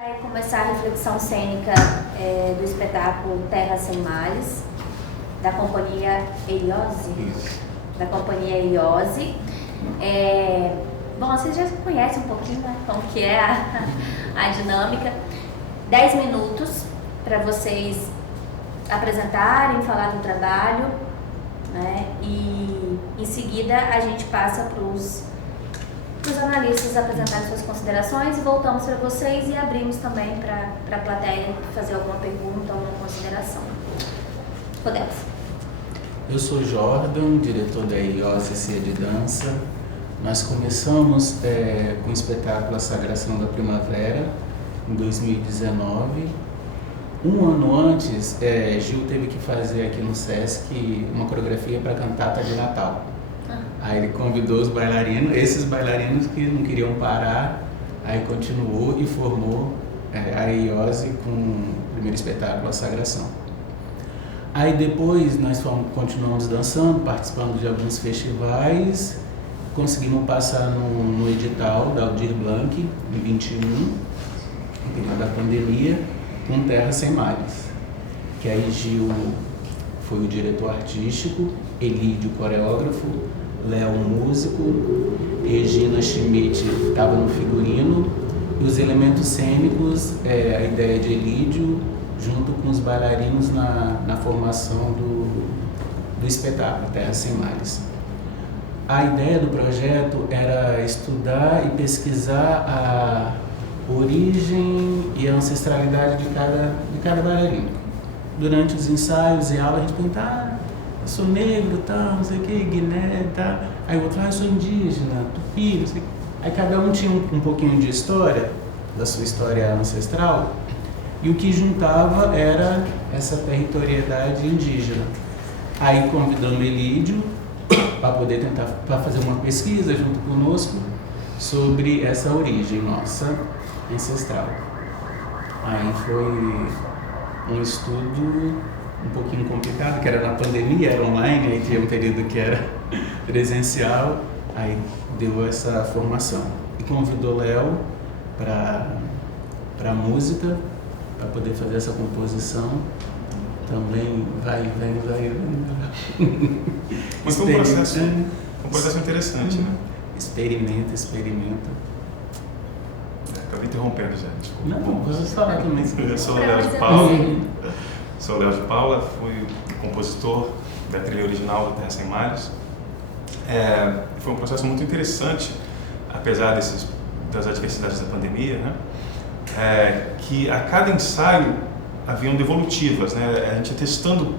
Vai começar a reflexão cênica do espetáculo Terra Sem Males, da companhia Eliose. Da companhia Eliose. Bom, vocês já conhecem um pouquinho, né, como que é a dinâmica. 10 minutos para vocês apresentarem, falar do trabalho, né, e em seguida a gente passa para os analistas apresentarem suas considerações e voltamos para vocês e abrimos também para a plateia fazer alguma pergunta ou alguma consideração. Podemos. Eu sou Jordan, diretor da Eliose Cia de Dança. Nós começamos com o espetáculo A Sagração da Primavera, em 2019. Um ano antes, Gil teve que fazer aqui no Sesc uma coreografia para a cantata de Natal. Aí ele convidou os bailarinos, esses bailarinos que não queriam parar, aí continuou e formou a Eliose com o primeiro espetáculo, A Sagração. Aí depois nós continuamos dançando, participando de alguns festivais, conseguimos passar no edital da Aldir Blanc, em 21, no período da pandemia, com Terra Sem Males, que aí Gil foi o diretor artístico, Elídio coreógrafo, Léo músico, Regina Schmidt estava no figurino, e os elementos cênicos, a ideia de Elídio, junto com os bailarinos na formação do espetáculo Terra Sem Males. A ideia do projeto era estudar e pesquisar a origem e a ancestralidade de cada bailarino. Durante os ensaios e aulas a gente perguntava, eu sou negro, tá, não sei o que, Guiné, tá. Aí o outro, eu sou indígena, tupi, não sei o que. Aí cada um tinha um pouquinho de história, da sua história ancestral, e o que juntava era essa territorialidade indígena. Aí convidamos Elídio para poder para fazer uma pesquisa junto conosco sobre essa origem nossa ancestral. Aí foi um estudo um pouquinho complicado, que era na pandemia, era online, aí tinha um período que era presencial, aí deu essa formação. E convidou Léo para música, para poder fazer essa composição. Também vai. Mas foi um processo interessante, né? Experimenta. Acabei interrompendo já, desculpa. Não, vamos falar também. Eu sou o Léo de Paula. Sou o Léo de Paula, fui compositor da trilha original do Terra Sem Males. Foi um processo muito interessante, apesar das adversidades da pandemia, né? Que a cada ensaio haviam devolutivas, né? A gente ia testando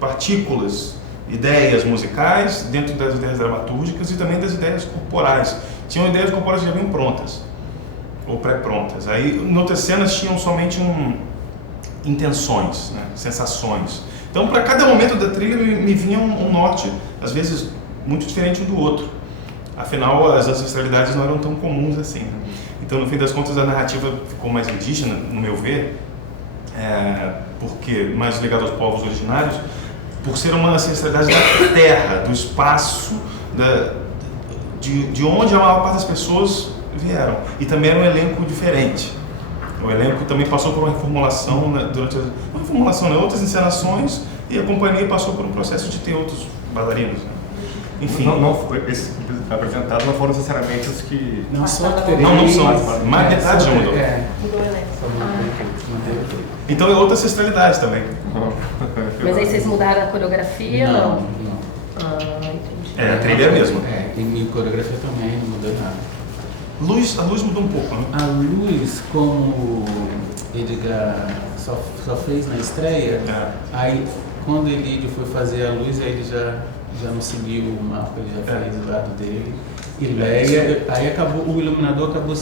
partículas, ideias musicais dentro das ideias dramatúrgicas e também das ideias corporais. Tinham ideias corporais que já vinham prontas, ou pré-prontas. Aí, em outras cenas, tinham somente intenções, né? Sensações. Então, para cada momento da trilha me vinha um norte, às vezes muito diferente um do outro. Afinal, as ancestralidades não eram tão comuns assim, né? Então, no fim das contas, a narrativa ficou mais indígena, no meu ver, porque mais ligada aos povos originários, por ser uma ancestralidade da terra, do espaço, de onde a maior parte das pessoas vieram. E também era um elenco diferente. O elenco também passou por uma reformulação, né, outras encenações, e a companhia passou por um processo de ter outros bailarinos, né? Enfim. Esses apresentados não foram necessariamente os que... Não são. Não são. Mais metade já mudou. Mudou o elenco. Então é outra ancestralidade também. Mas aí vocês mudaram a coreografia? Não. Entendi. A trilha é a mesma. E minha coreografia também não mudou nada. A luz mudou um pouco, né? A luz, como Edgar só fez na estreia, aí quando Elídio foi fazer a luz, aí ele já não seguiu o mapa, ele já fez do lado dele. E Leia, aí o iluminador acabou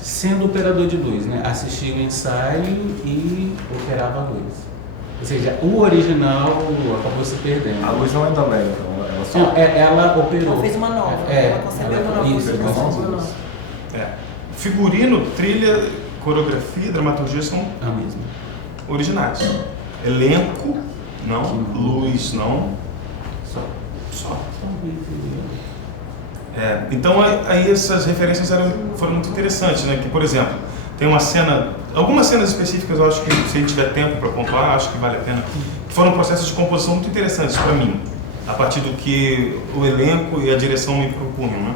sendo operador de luz, né? Assistia o ensaio e operava a luz. Ou seja, o original acabou se perdendo. A luz não é da Leia, então ela só... Não, ela operou. Ela fez uma nova, ela concebeu uma nova isso. Figurino, trilha, coreografia, dramaturgia são A mesma. originais. Elenco, não. Luz, não. Só. Então aí essas referências foram muito interessantes, né? Que, por exemplo, tem uma cena, algumas cenas específicas eu acho que, se a gente tiver tempo para pontuar, acho que vale a pena, que foram processos de composição muito interessantes para mim, a partir do que o elenco e a direção me propunham, né?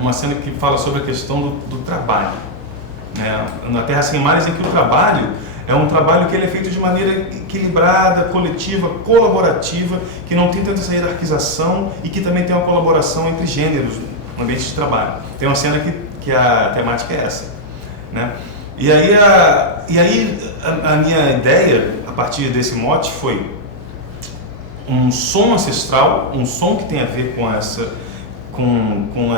Uma cena que fala sobre a questão do trabalho, né? Na Terra Sem Mares, em que o trabalho é um trabalho que ele é feito de maneira equilibrada, coletiva, colaborativa, que não tem tanta essa hierarquização e que também tem uma colaboração entre gêneros no ambiente de trabalho. Tem uma cena que a temática é essa, né? E aí a minha ideia, a partir desse mote, foi um som ancestral, um som que tem a ver com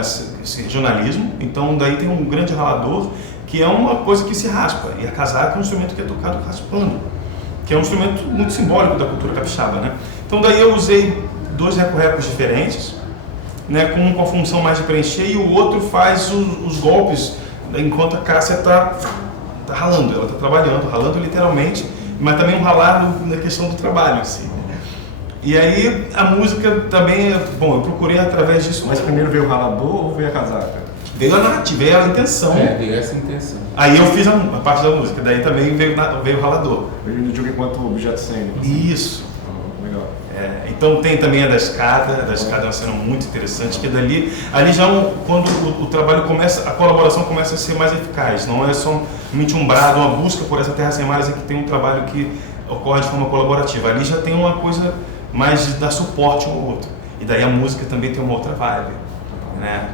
esse regionalismo. Então daí tem um grande ralador, que é uma coisa que se raspa, e a casaca é um instrumento que é tocado raspando, que é um instrumento muito simbólico da cultura capixaba, né? Então daí eu usei 2 recorrecos diferentes, né, com a função mais de preencher, e o outro faz os golpes, enquanto a Cássia está ralando, ela está trabalhando, ralando literalmente, mas também um ralar na questão do trabalho, assim. E aí a música também, bom, eu procurei através disso. Mas primeiro veio o ralador ou veio a casaca? Veio a narrativa, veio a intenção. Veio essa intenção. Aí eu fiz a parte da música, daí também veio o ralador. Eu digo enquanto objeto cênico. Isso. Legal. Então tem também a da escada é uma cena muito interessante, que ali já quando o trabalho começa, a colaboração começa a ser mais eficaz, não é somente um brado, uma busca por essa Terra Sem Mares, em que tem um trabalho que ocorre de forma colaborativa. Ali já tem uma coisa mais de dar suporte um ao outro. E daí a música também tem uma outra vibe, né?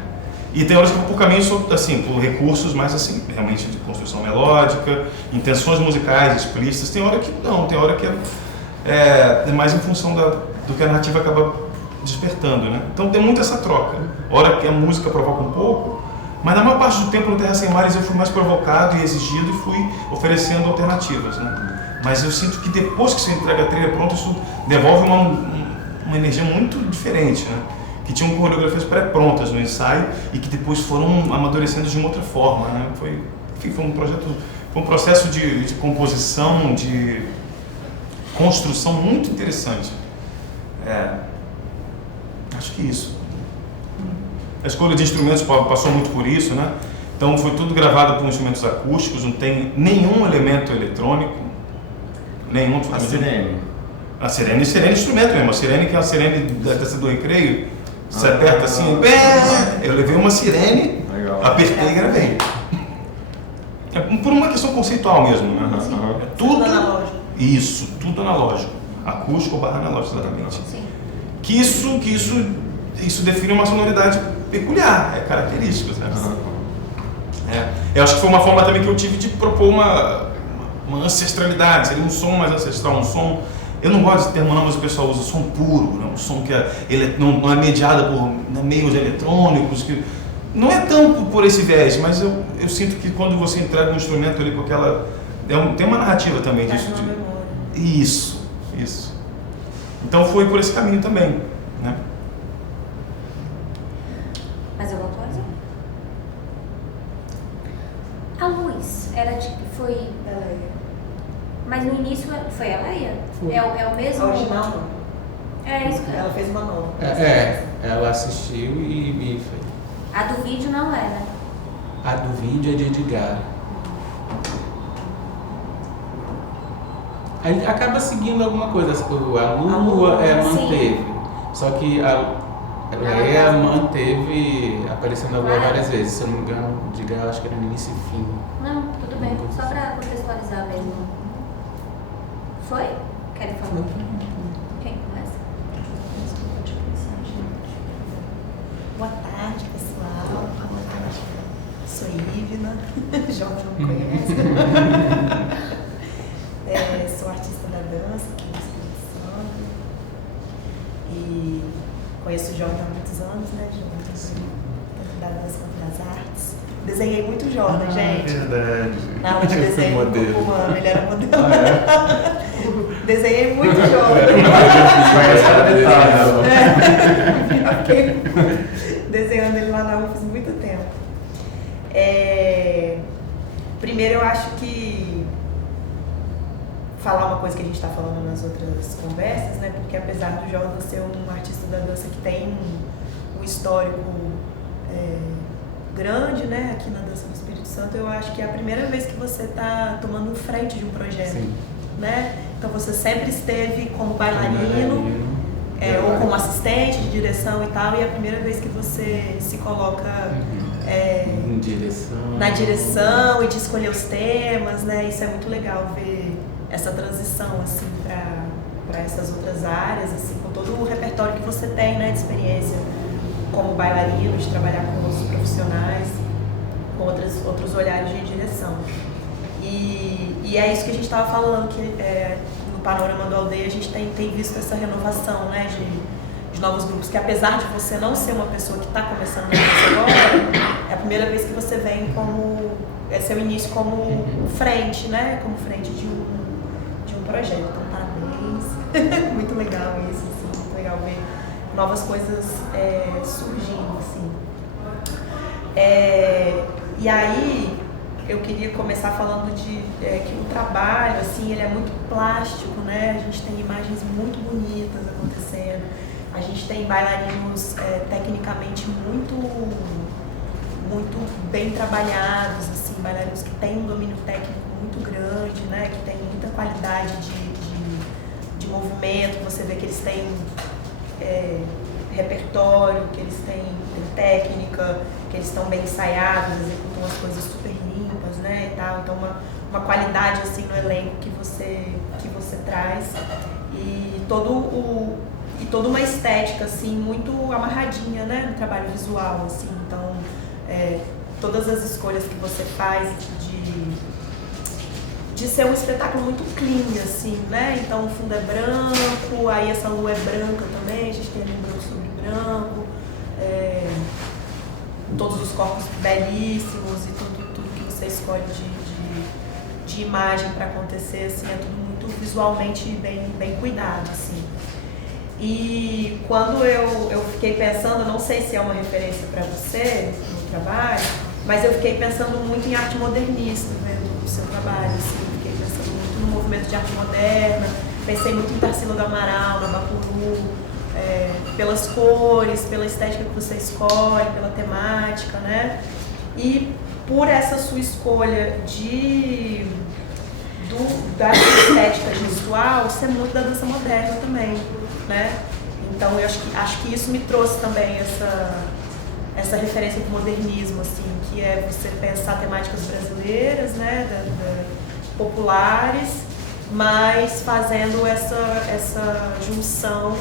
E tem horas que por caminho, assim, por recursos mais assim, realmente de construção melódica, intenções musicais explícitas. Tem hora que não, tem hora que é mais em função do que a narrativa acaba despertando, né? Então tem muito essa troca. Hora que a música provoca um pouco, mas na maior parte do tempo no Terra Sem Mares eu fui mais provocado e exigido e fui oferecendo alternativas, né? Mas eu sinto que depois que você entrega a trilha pronta, isso devolve uma energia muito diferente, né? Que tinham coreografias pré-prontas no ensaio e que depois foram amadurecendo de uma outra forma, né? Foi um processo de composição, de construção muito interessante. Acho que isso. A escolha de instrumentos passou muito por isso, né? Então foi tudo gravado por instrumentos acústicos, não tem nenhum elemento eletrônico, nenhum. A sirene. A sirene é instrumento mesmo. A sirene, que é a sirene dessa do recreio, você aperta assim, eu levei uma sirene, legal, apertei e gravei. Por uma questão conceitual mesmo, né? Tudo analógico. Isso, tudo analógico. Acústico / analógico, exatamente. Sim. Que isso define uma sonoridade peculiar, características, né? Eu acho que foi uma forma também que eu tive de propor uma ancestralidade, seria um som mais ancestral, um som. Eu não gosto de termo não, mas o pessoal usa som puro, né? Um som que ele não é mediado por meios eletrônicos, que não é tão por esse viés, mas eu sinto que quando você entrega um instrumento ali com aquela... tem uma narrativa também disso. Isso. Então foi por esse caminho também, né? Mais alguma coisa? A luz, foi... Mas no início foi a Leia? Foi. É o mesmo? A original não. É isso que Ela fez uma nova. Ela assistiu e fez. A do vídeo não era. A do vídeo é de Edgar. Aí acaba seguindo alguma coisa. A Lua manteve. Só que a Leia manteve aparecendo a Lua várias vezes. Se eu não me engano, Edgar acho que era no início e fim. Não, tudo bem. Só para contextualizar mesmo. Foi? Querem falar? Quem começa? Boa tarde, pessoal. Boa tarde. Sou Ivna. Jorge não me conhece. Sou artista da dança aqui no Espírito Santo. E conheço o Jorge há muitos anos, né, Jorge? Tanto da dança quanto das artes. Desenhei muito o Jordan, gente. Verdade. Na aula de desenho, modelo. humano, ele era modelo. Desenhei muito o Jordan. Fiquei desenhando ele lá na UFES muito tempo. Primeiro, eu acho que falar uma coisa que a gente está falando nas outras conversas, né? Porque apesar do Jordan ser um artista da dança que tem um histórico grande, né, aqui na Dança do Espírito Santo, eu acho que é a primeira vez que você está tomando frente de um projeto. Sim. Né? Então você sempre esteve como bailarino, ou como assistente de direção e tal, e é a primeira vez que você se coloca na direção e de escolher os temas, né? Isso é muito legal ver essa transição assim para essas outras áreas, assim, com todo o repertório que você tem, né, de experiência como bailarino, de trabalhar com outros profissionais, com outros olhares de direção. E é isso que a gente estava falando, que no Panorama do Aldeia a gente tem visto essa renovação, né, de novos grupos, que apesar de você não ser uma pessoa que está começando a dança agora, é a primeira vez que você vem como, é seu início como frente, né, como frente de um projeto. Então, parabéns, muito legal isso, assim, muito legal ver novas coisas surgindo, assim. E aí, eu queria começar falando que o trabalho, assim, ele é muito plástico, né? A gente tem imagens muito bonitas acontecendo, a gente tem bailarinos tecnicamente muito bem trabalhados, assim, bailarinos que têm um domínio técnico muito grande, né? Que tem muita qualidade de movimento, você vê que eles têm repertório, que eles têm técnica, que eles estão bem ensaiados, executam as coisas super limpas, né, e tal. Então uma qualidade assim no elenco que você traz e toda uma estética assim muito amarradinha, né, no trabalho visual, assim. Então todas as escolhas que você faz de ser um espetáculo muito clean, assim, né? Então o fundo é branco, aí essa lua é branca também, a gente tem ali um branco sobre branco, todos os corpos belíssimos e tudo que você escolhe de imagem para acontecer, assim, é tudo muito visualmente bem cuidado, assim. E quando eu fiquei pensando, não sei se é uma referência para você no trabalho, mas eu fiquei pensando muito em arte modernista, vendo o seu trabalho, assim, fiquei pensando muito no movimento de arte moderna, pensei muito em Tarsila do Amaral, na Bacuru, pelas cores, pela estética que você escolhe, pela temática, né? E por essa sua escolha da estética gestual, ser muito da dança moderna também, né? Então eu acho que isso me trouxe também essa referência do modernismo, assim, que é você pensar temáticas brasileiras, né, populares, mas fazendo essa junção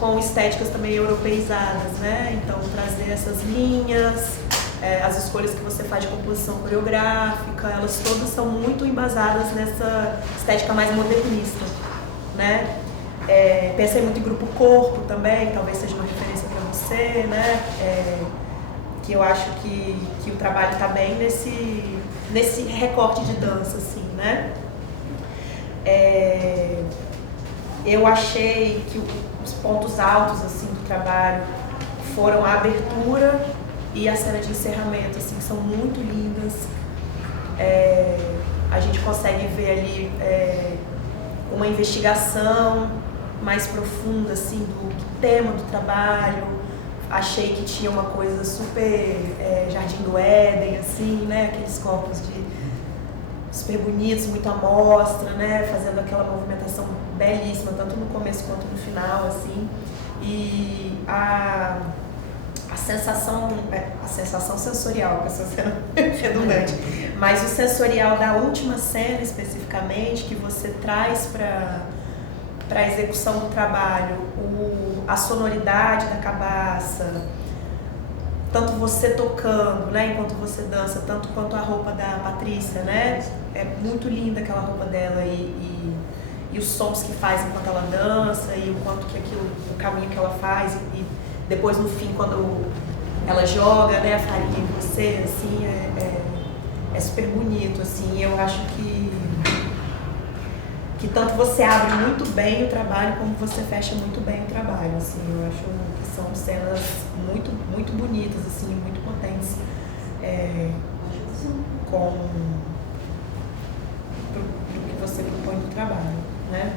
com estéticas também europeizadas, né? Então trazer essas linhas, as escolhas que você faz de composição coreográfica, elas todas são muito embasadas nessa estética mais modernista, né? Pensei muito em Grupo Corpo também, talvez seja uma referência para você, né? Que eu acho que o trabalho está bem nesse recorte de dança, assim, né? Eu achei que os pontos altos, assim, do trabalho foram a abertura e a cena de encerramento, assim, que são muito lindas. A gente consegue ver ali uma investigação mais profunda, assim, do tema do trabalho. Achei que tinha uma coisa super Jardim do Éden, assim, né? Aqueles corpos super bonitos, muito à mostra, né? Fazendo aquela movimentação belíssima, tanto no começo quanto no final, assim. E a sensação sensorial, com essa cena redundante, mas o sensorial da última cena, especificamente, que você traz para a execução do trabalho, a sonoridade da cabaça, tanto você tocando, né, enquanto você dança, tanto quanto a roupa da Patrícia, né? É muito linda aquela roupa dela e os sons que faz enquanto ela dança e o quanto que o caminho que ela faz e depois no fim quando ela joga, né, a farinha em você, assim, é super bonito, assim. Eu acho que tanto você abre muito bem o trabalho como você fecha muito bem o trabalho, assim. Eu acho que são cenas muito, muito bonitas, assim, muito potentes com o que você propõe no trabalho, né?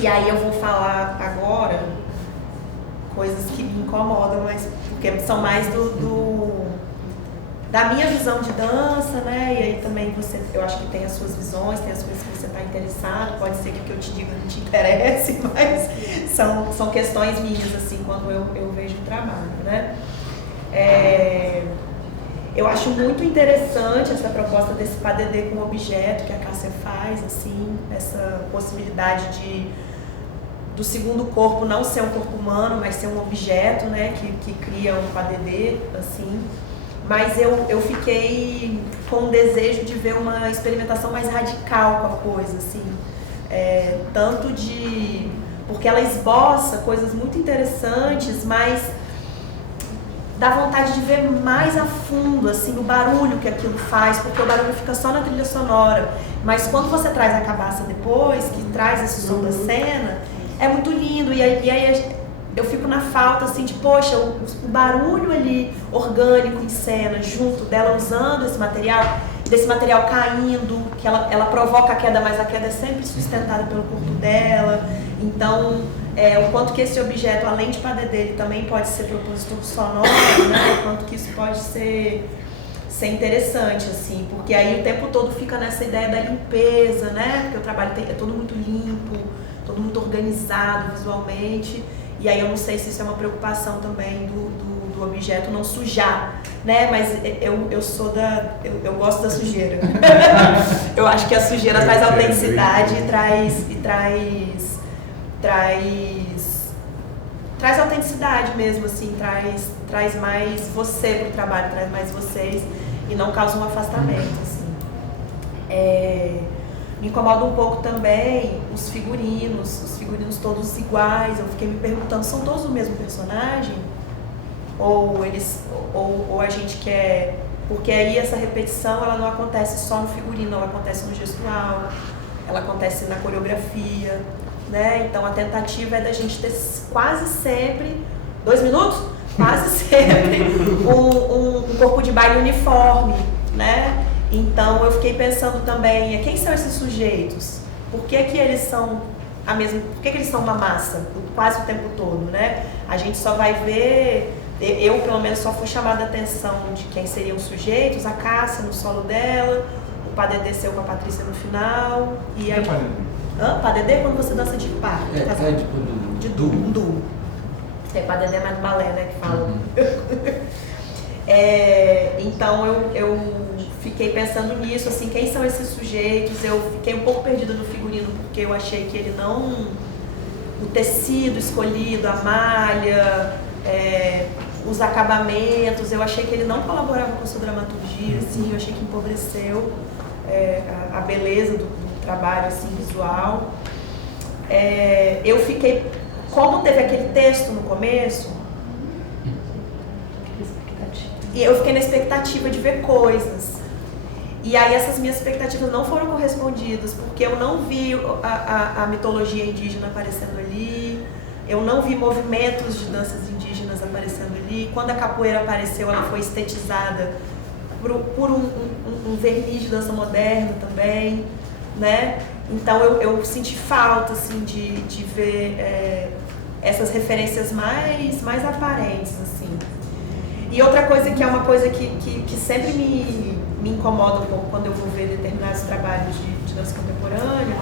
E aí eu vou falar agora coisas que me incomodam, mas porque são mais da minha visão de dança, né? E aí também eu acho que tem as suas visões, tem as coisas que você está interessado, pode ser que o que eu te diga não te interesse, mas são questões minhas, assim, quando eu vejo o trabalho, né? Eu acho muito interessante essa proposta desse PADD com objeto que a Cássia faz, assim, essa possibilidade do segundo corpo não ser um corpo humano, mas ser um objeto, né, que cria um PADD, assim. Mas eu fiquei com o desejo de ver uma experimentação mais radical com a coisa, assim. Porque ela esboça coisas muito interessantes, mas dá vontade de ver mais a fundo, assim, o barulho que aquilo faz, porque o barulho fica só na trilha sonora. Mas quando você traz a cabaça depois, que traz esse som da cena, é muito lindo. E aí eu fico na falta, assim, de, poxa, o barulho ali, orgânico em cena, junto dela usando esse material, desse material caindo, que ela provoca a queda, mas a queda é sempre sustentada pelo corpo dela. Então, o quanto que esse objeto, além de PADD, ele também pode ser propositor sonoro, né? O quanto que isso pode ser interessante, assim, porque aí o tempo todo fica nessa ideia da limpeza, né? Porque o trabalho é todo muito limpo, todo muito organizado visualmente. E aí eu não sei se isso é uma preocupação também do objeto não sujar, né? Mas eu gosto da sujeira. Eu acho que a sujeira traz autenticidade e traz autenticidade mesmo, assim, traz mais você pro trabalho, traz mais vocês e não causa um afastamento, assim. Me incomoda um pouco também os figurinos todos iguais. Eu fiquei me perguntando, são todos o mesmo personagem? Ou a gente quer... Porque aí essa repetição, ela não acontece só no figurino, ela acontece no gestual, ela acontece na coreografia, né? Então a tentativa é da gente ter quase sempre, 2 minutos? Quase sempre um corpo de baile uniforme, né? Então eu fiquei pensando também, quem são esses sujeitos? Por que eles são por que eles são uma massa quase o tempo todo, né? A gente só vai ver, eu pelo menos só fui chamada a atenção de quem seriam os sujeitos, a Cássia no solo dela, o PADD desceu com a Patrícia no final, e aí... PADD é quando você dança de par. De duo. PADD é mais do balé, né, que fala. Então eu fiquei pensando nisso, assim, quem são esses sujeitos? Eu fiquei um pouco perdida no figurino, porque eu achei que ele não... O tecido escolhido, a malha, os acabamentos, eu achei que ele não colaborava com a sua dramaturgia, assim, eu achei que empobreceu a beleza do trabalho, assim, visual. Eu fiquei... Como teve aquele texto no começo, e eu fiquei na expectativa de ver coisas. E aí essas minhas expectativas não foram correspondidas, porque eu não vi a mitologia indígena aparecendo ali, eu não vi movimentos de danças indígenas aparecendo ali. Quando a capoeira apareceu, ela foi estetizada por um verniz de dança moderna também, né? Então eu senti falta, assim, de ver essas referências mais aparentes, assim. E outra coisa que é uma coisa que sempre me incomoda um pouco quando eu vou ver determinados trabalhos de dança contemporânea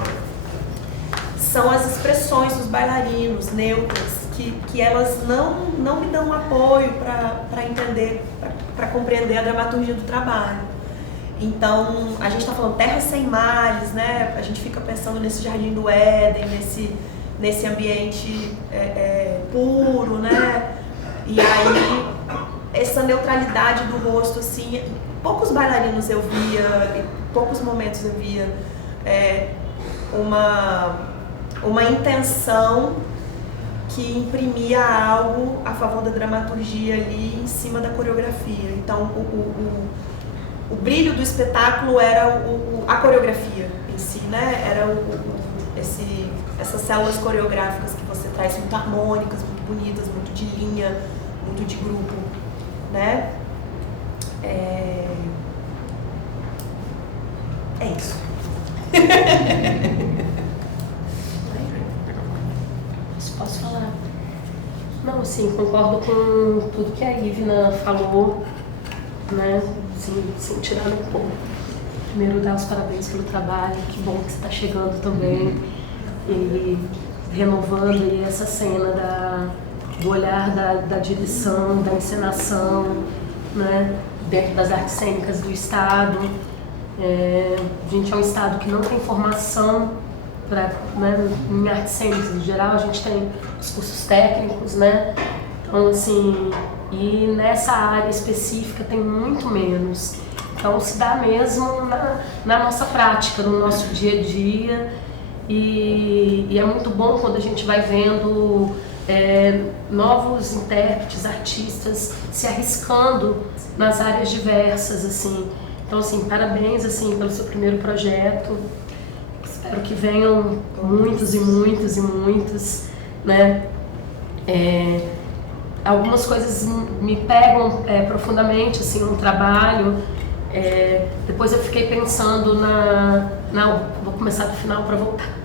são as expressões dos bailarinos neutras, que elas não me dão apoio para entender, para compreender a dramaturgia do trabalho. Então, a gente está falando terra sem males, né? A gente fica pensando nesse jardim do Éden, nesse ambiente puro, né? E aí, essa neutralidade do rosto, assim, poucos bailarinos eu via, em poucos momentos eu via uma intenção que imprimia algo a favor da dramaturgia ali em cima da coreografia. Então, o brilho do espetáculo era a coreografia em si, né? Era essas células coreográficas que você traz muito harmônicas, muito bonitas, muito de linha, muito de grupo, né? É isso. Sim, concordo com tudo que a Ivna falou, né? Sem tirar nem pôr. Primeiro, dar os parabéns pelo trabalho, que bom que você está chegando também. E renovando aí essa cena do olhar da direção, da encenação, né? Dentro das artes cênicas do Estado. A gente é um Estado que não tem formação né, em artes cênicas em geral, a gente tem os cursos técnicos, né? Então, assim, e nessa área específica tem muito menos. Então, se dá mesmo na nossa prática, no nosso dia a dia. E é muito bom quando a gente vai vendo novos intérpretes, artistas se arriscando nas áreas diversas, assim. Então, assim, parabéns, assim, pelo seu primeiro projeto. Espero que venham muitos e muitos e muitos, né? Algumas coisas me pegam profundamente, assim, no trabalho. Depois eu fiquei pensando vou começar do final para voltar.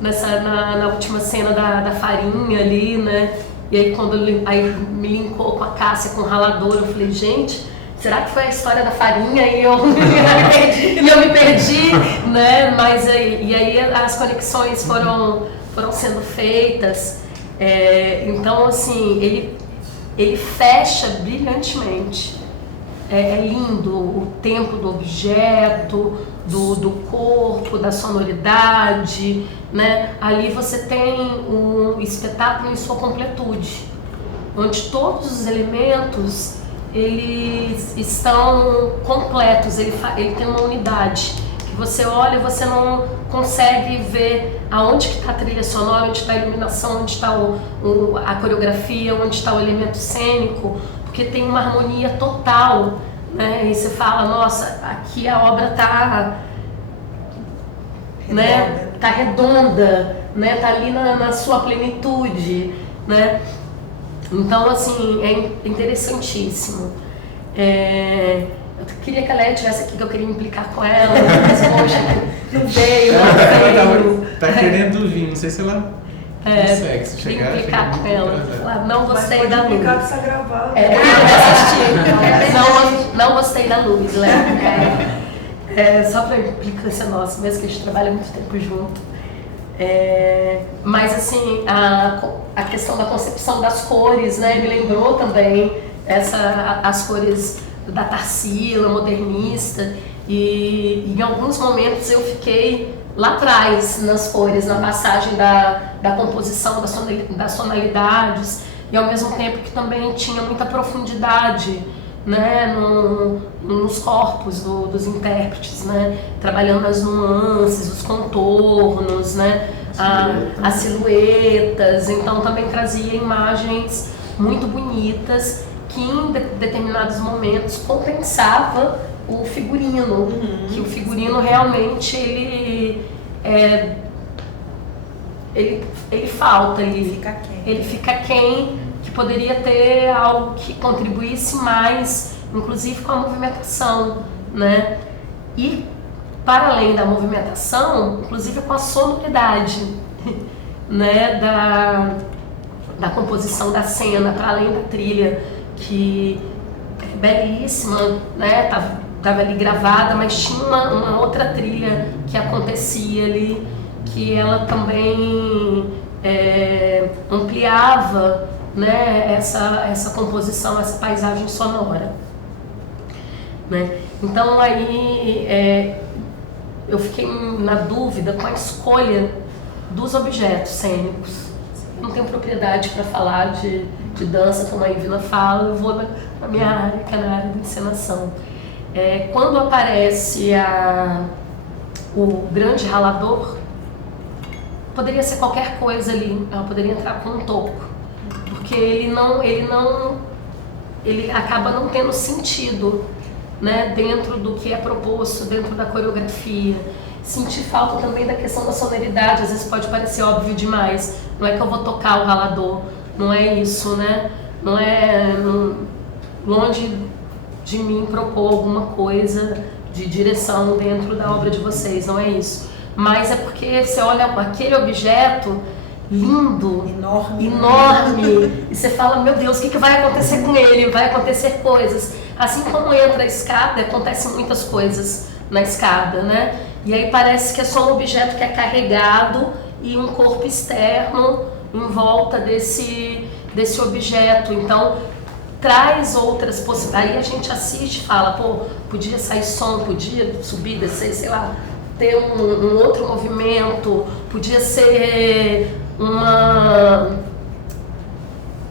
Na última cena da farinha ali, né? E aí quando me linkou com a Cássia, com o ralador, eu falei, gente, será que foi a história da farinha e eu me perdi, né? Mas e aí as conexões foram sendo feitas. Então, assim, ele fecha brilhantemente. É lindo o tempo do objeto, do corpo, da sonoridade, né? Ali você tem um espetáculo em sua completude, onde todos os elementos eles estão completos, ele tem uma unidade, que você olha e você não consegue ver aonde que está a trilha sonora, onde está a iluminação, onde está a coreografia, onde está o elemento cênico, porque tem uma harmonia total, né? E você fala, nossa, aqui a obra está né? Tá redonda, né? Tá ali na sua plenitude, né? Então, assim, é interessantíssimo. Eu queria que a Léa estivesse aqui, que eu queria implicar com ela, mas poxa, não veio, Tá querendo vir, não sei se ela consegue, se chegar, implicar com ela. Não gostei mas da luz. Mas pode gravado. Não gostei da luz, Léa. Só para implicância nossa, mesmo que a gente trabalha muito tempo junto. Mas assim, a questão da concepção das cores, né, me lembrou também as cores da Tarsila, modernista, e em alguns momentos eu fiquei lá atrás nas cores, na passagem da composição, das tonalidades, e ao mesmo tempo que também tinha muita profundidade, né, nos corpos dos intérpretes, né, trabalhando as nuances, os contornos, né, as silhuetas. Então também trazia imagens muito bonitas que em determinados momentos compensava o figurino, que o figurino realmente ele falta, ele fica aquém, que poderia ter algo que contribuísse mais, inclusive com a movimentação, né? E para além da movimentação, inclusive com a sonoridade, né? Da composição da cena, para além da trilha, que é belíssima, né? Tava ali gravada, mas tinha uma outra trilha que acontecia ali, que ela também ampliava, né, essa composição, essa paisagem sonora, né? Então aí eu fiquei na dúvida com a escolha dos objetos cênicos. Eu não tenho propriedade para falar de dança, como a Ivna fala, eu vou na minha área, que é na área da encenação. Quando aparece o grande ralador, poderia ser qualquer coisa ali, ela poderia entrar com um toco, porque ele acaba não tendo sentido, né, dentro do que é proposto, dentro da coreografia. Senti falta também da questão da sonoridade, às vezes pode parecer óbvio demais, não é que eu vou tocar o ralador, não é isso, né, longe de mim propor alguma coisa de direção dentro da obra de vocês, não é isso. Mas é porque você olha aquele objeto lindo, Enorme. enorme, e você fala, meu Deus, o que vai acontecer com ele? Vai acontecer coisas. Assim como entra a escada, acontecem muitas coisas na escada, né? E aí parece que é só um objeto que é carregado e um corpo externo em volta desse objeto. Então, traz outras possibilidades. Aí a gente assiste e fala, pô, podia sair som, podia subir, descer, sei lá, ter um outro movimento, podia ser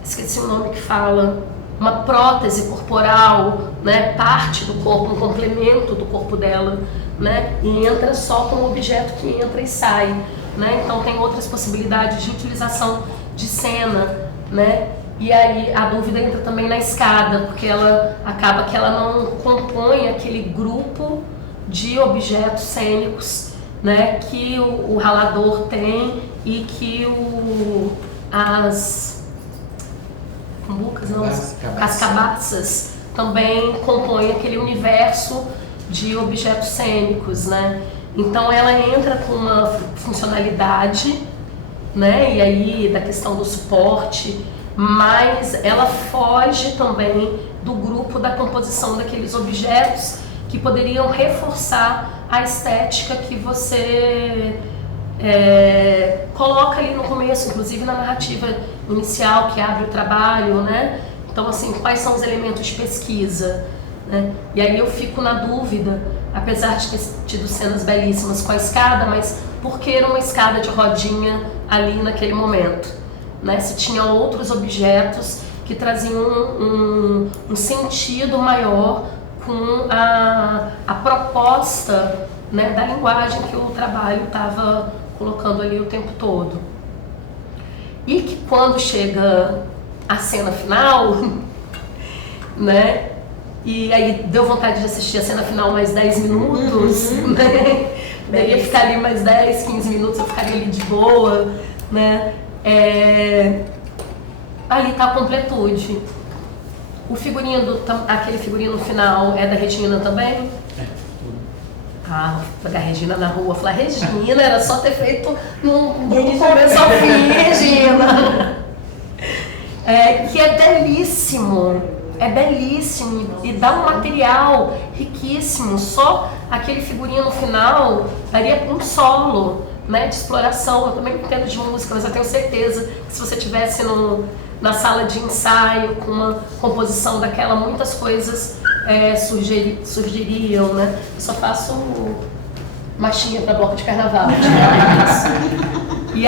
esqueci o nome que fala, uma prótese corporal, né, parte do corpo, um complemento do corpo dela, né, e entra só com o objeto que entra e sai, né, então tem outras possibilidades de utilização de cena, né, e aí a dúvida entra também na escada, porque ela acaba que ela não compõe aquele grupo de objetos cênicos, né, que o ralador tem e que as cabaças também compõem aquele universo de objetos cênicos, né? Então ela entra com uma funcionalidade, né? E aí da questão do suporte, mas ela foge também do grupo da composição daqueles objetos que poderiam reforçar a estética que você coloca ali no começo, inclusive na narrativa inicial que abre o trabalho, né? Então, assim, quais são os elementos de pesquisa, né? E aí eu fico na dúvida, apesar de ter tido cenas belíssimas com a escada, mas por que era uma escada de rodinha ali naquele momento, né? Se tinha outros objetos que traziam um sentido maior com a proposta, né, da linguagem que o trabalho estava colocando ali o tempo todo. E que quando chega a cena final, né, e aí deu vontade de assistir a cena final mais 10 minutos, né, daí ia ficar ali mais 10, 15 minutos, eu ficaria ali de boa, né, ali tá a completude. O figurino, aquele figurino final é da Regina também? Ah, a Regina na rua, falei, Regina, era só ter feito no começo ao fim, Regina. Que é belíssimo e dá um material riquíssimo. Só aquele figurino final daria um solo, né, de exploração. Eu também entendo de música, mas eu tenho certeza que se você tivesse na sala de ensaio com uma composição daquela, muitas coisas surgiriam, né? Eu só faço marchinha para bloco de carnaval, E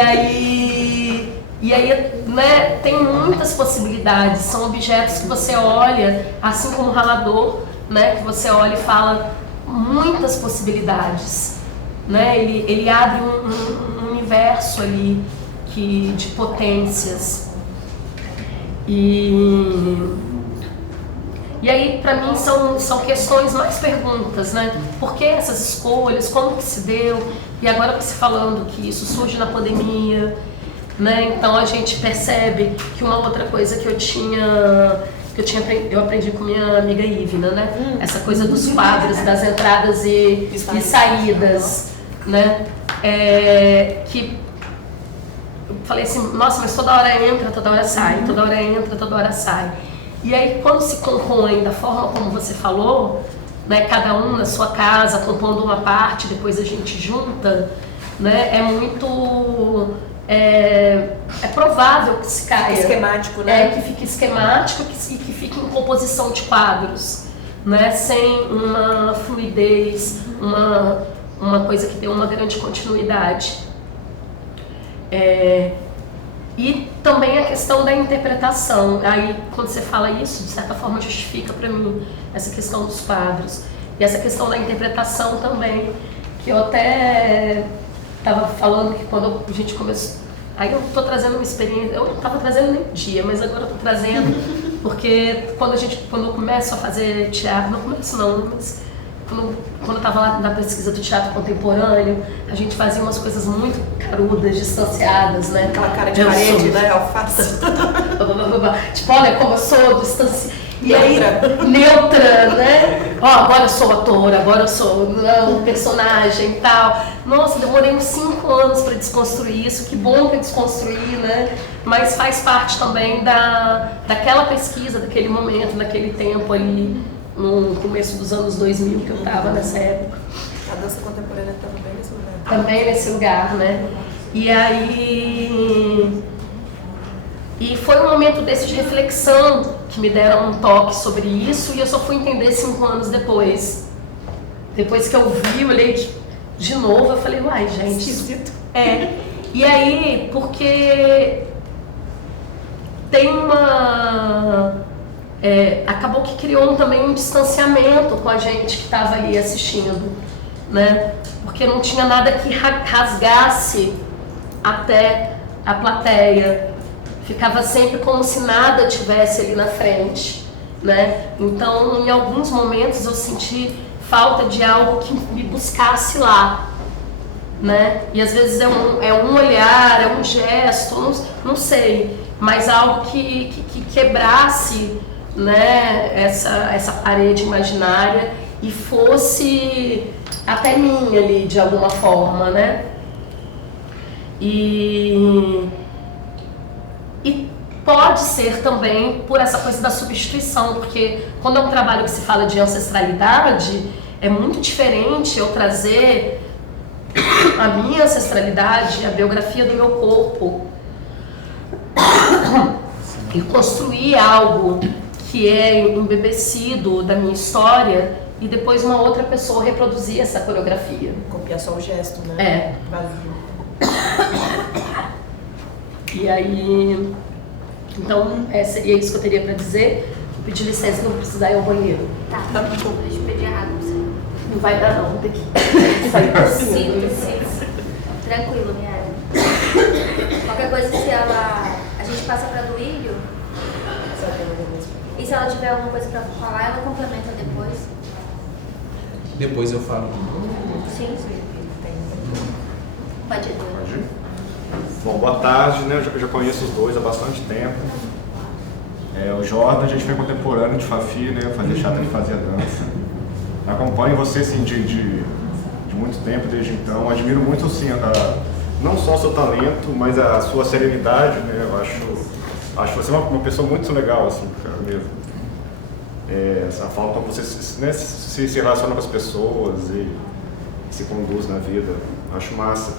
aí, né, tem muitas possibilidades, são objetos que você olha, assim como o ralador, né, que você olha e fala muitas possibilidades, né? Ele abre um universo ali de potências. E aí, para mim, são questões, mais perguntas, né? Por que essas escolhas? Como que se deu? E agora que se falando que isso surge na pandemia, né? Então a gente percebe que uma outra coisa que eu aprendi com minha amiga Ivna, né? Essa coisa dos quadros, das entradas e saídas, né? Que eu falei assim, nossa, mas toda hora entra, toda hora sai, toda hora entra, toda hora sai. E aí, quando se compõe da forma como você falou, né, cada um na sua casa, compondo uma parte, depois a gente junta, né, é muito... É provável que se caia. Esquemático, né? Que fique esquemático e que fique em composição de quadros, né, sem uma fluidez, uma coisa que dê uma grande continuidade. E também a questão da interpretação. Aí, quando você fala isso, de certa forma justifica para mim essa questão dos quadros. E essa questão da interpretação também, que eu até estava falando que quando a gente começou... Aí eu estou trazendo uma experiência... Eu não estava trazendo nem dia, mas agora eu estou trazendo, porque quando eu começo a fazer teatro... Não começo não, mas... Quando eu estava lá na pesquisa do teatro contemporâneo, a gente fazia umas coisas muito carudas, distanciadas, né? Aquela cara de parede, né? Alface. Tipo, olha como eu sou, distanciada. E aí, neutra, né? agora eu sou atora, agora eu sou um personagem e tal. Nossa, demorei uns 5 anos para desconstruir isso, que bom que eu desconstruí, né? Mas faz parte também daquela pesquisa, daquele momento, daquele tempo ali, no começo dos anos 2000 que eu estava nessa época. A dança contemporânea também nesse lugar. Também nesse lugar, né? E aí... E foi um momento desse de reflexão que me deram um toque sobre isso e eu só fui entender 5 anos depois. Depois que eu vi, eu olhei de novo, eu falei, uai, gente... Esquisito. E aí, porque tem uma... acabou que criou também um distanciamento com a gente que estava ali assistindo, né? Porque não tinha nada que rasgasse até a plateia. Ficava sempre como se nada tivesse ali na frente, né? Então, em alguns momentos eu senti falta de algo que me buscasse lá, né? E às vezes é um olhar, é um gesto, não sei, mas algo que quebrasse, né, essa parede imaginária e fosse até minha ali de alguma forma, né? E pode ser também por essa coisa da substituição, porque quando é um trabalho que se fala de ancestralidade, é muito diferente eu trazer a minha ancestralidade, a biografia do meu corpo e construir algo que é embebecido da minha história e depois uma outra pessoa reproduzir essa coreografia. Copiar só o gesto, né? Vazio. E aí, então, seria isso que eu teria para dizer. Vou pedir licença que eu vou precisar ir ao banheiro. Tá, deixa eu pedir errado pra você. Não vai dar não, vou ter que sair por cima. Sim. Tranquilo, minha Ellen. Qualquer coisa, se a gente passa pra Duílio. E se ela tiver alguma coisa pra falar, ela complementa depois. Depois eu falo. Sim. Pode ir. Pode ir? Bom, boa tarde, né? Eu já conheço os dois há bastante tempo. O Jordan, a gente foi contemporâneo de Fafi, né? Eu fazia teatro e fazia dança. Acompanho você, assim, de muito tempo, desde então. Admiro muito, assim, não só o seu talento, mas a sua serenidade, né? Eu acho você uma pessoa muito legal, assim, cara, mesmo. A forma como você né, se relaciona com as pessoas e se conduz na vida. Acho massa.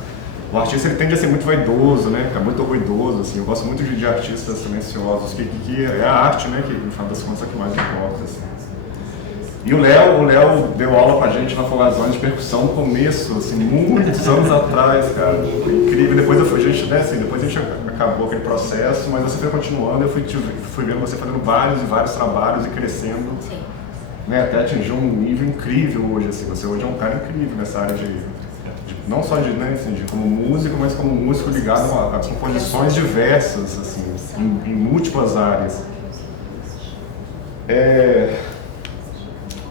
O artista ele tende a ser muito vaidoso, né? É muito orgulhoso, assim. Eu gosto muito de artistas silenciosos, que é a arte, né? Que no final das contas é o que mais importa, assim. E o Léo deu aula pra gente na Folgazões de percussão no começo, assim, muitos anos atrás, cara. Foi incrível. Depois depois a gente acabou aquele processo, mas você foi continuando, eu fui vendo você fazendo vários e vários trabalhos e crescendo. Sim. Né? Até atingiu um nível incrível hoje, assim. Você hoje é um cara incrível nessa área não só de como músico, mas como músico ligado a composições diversas, assim, em múltiplas áreas.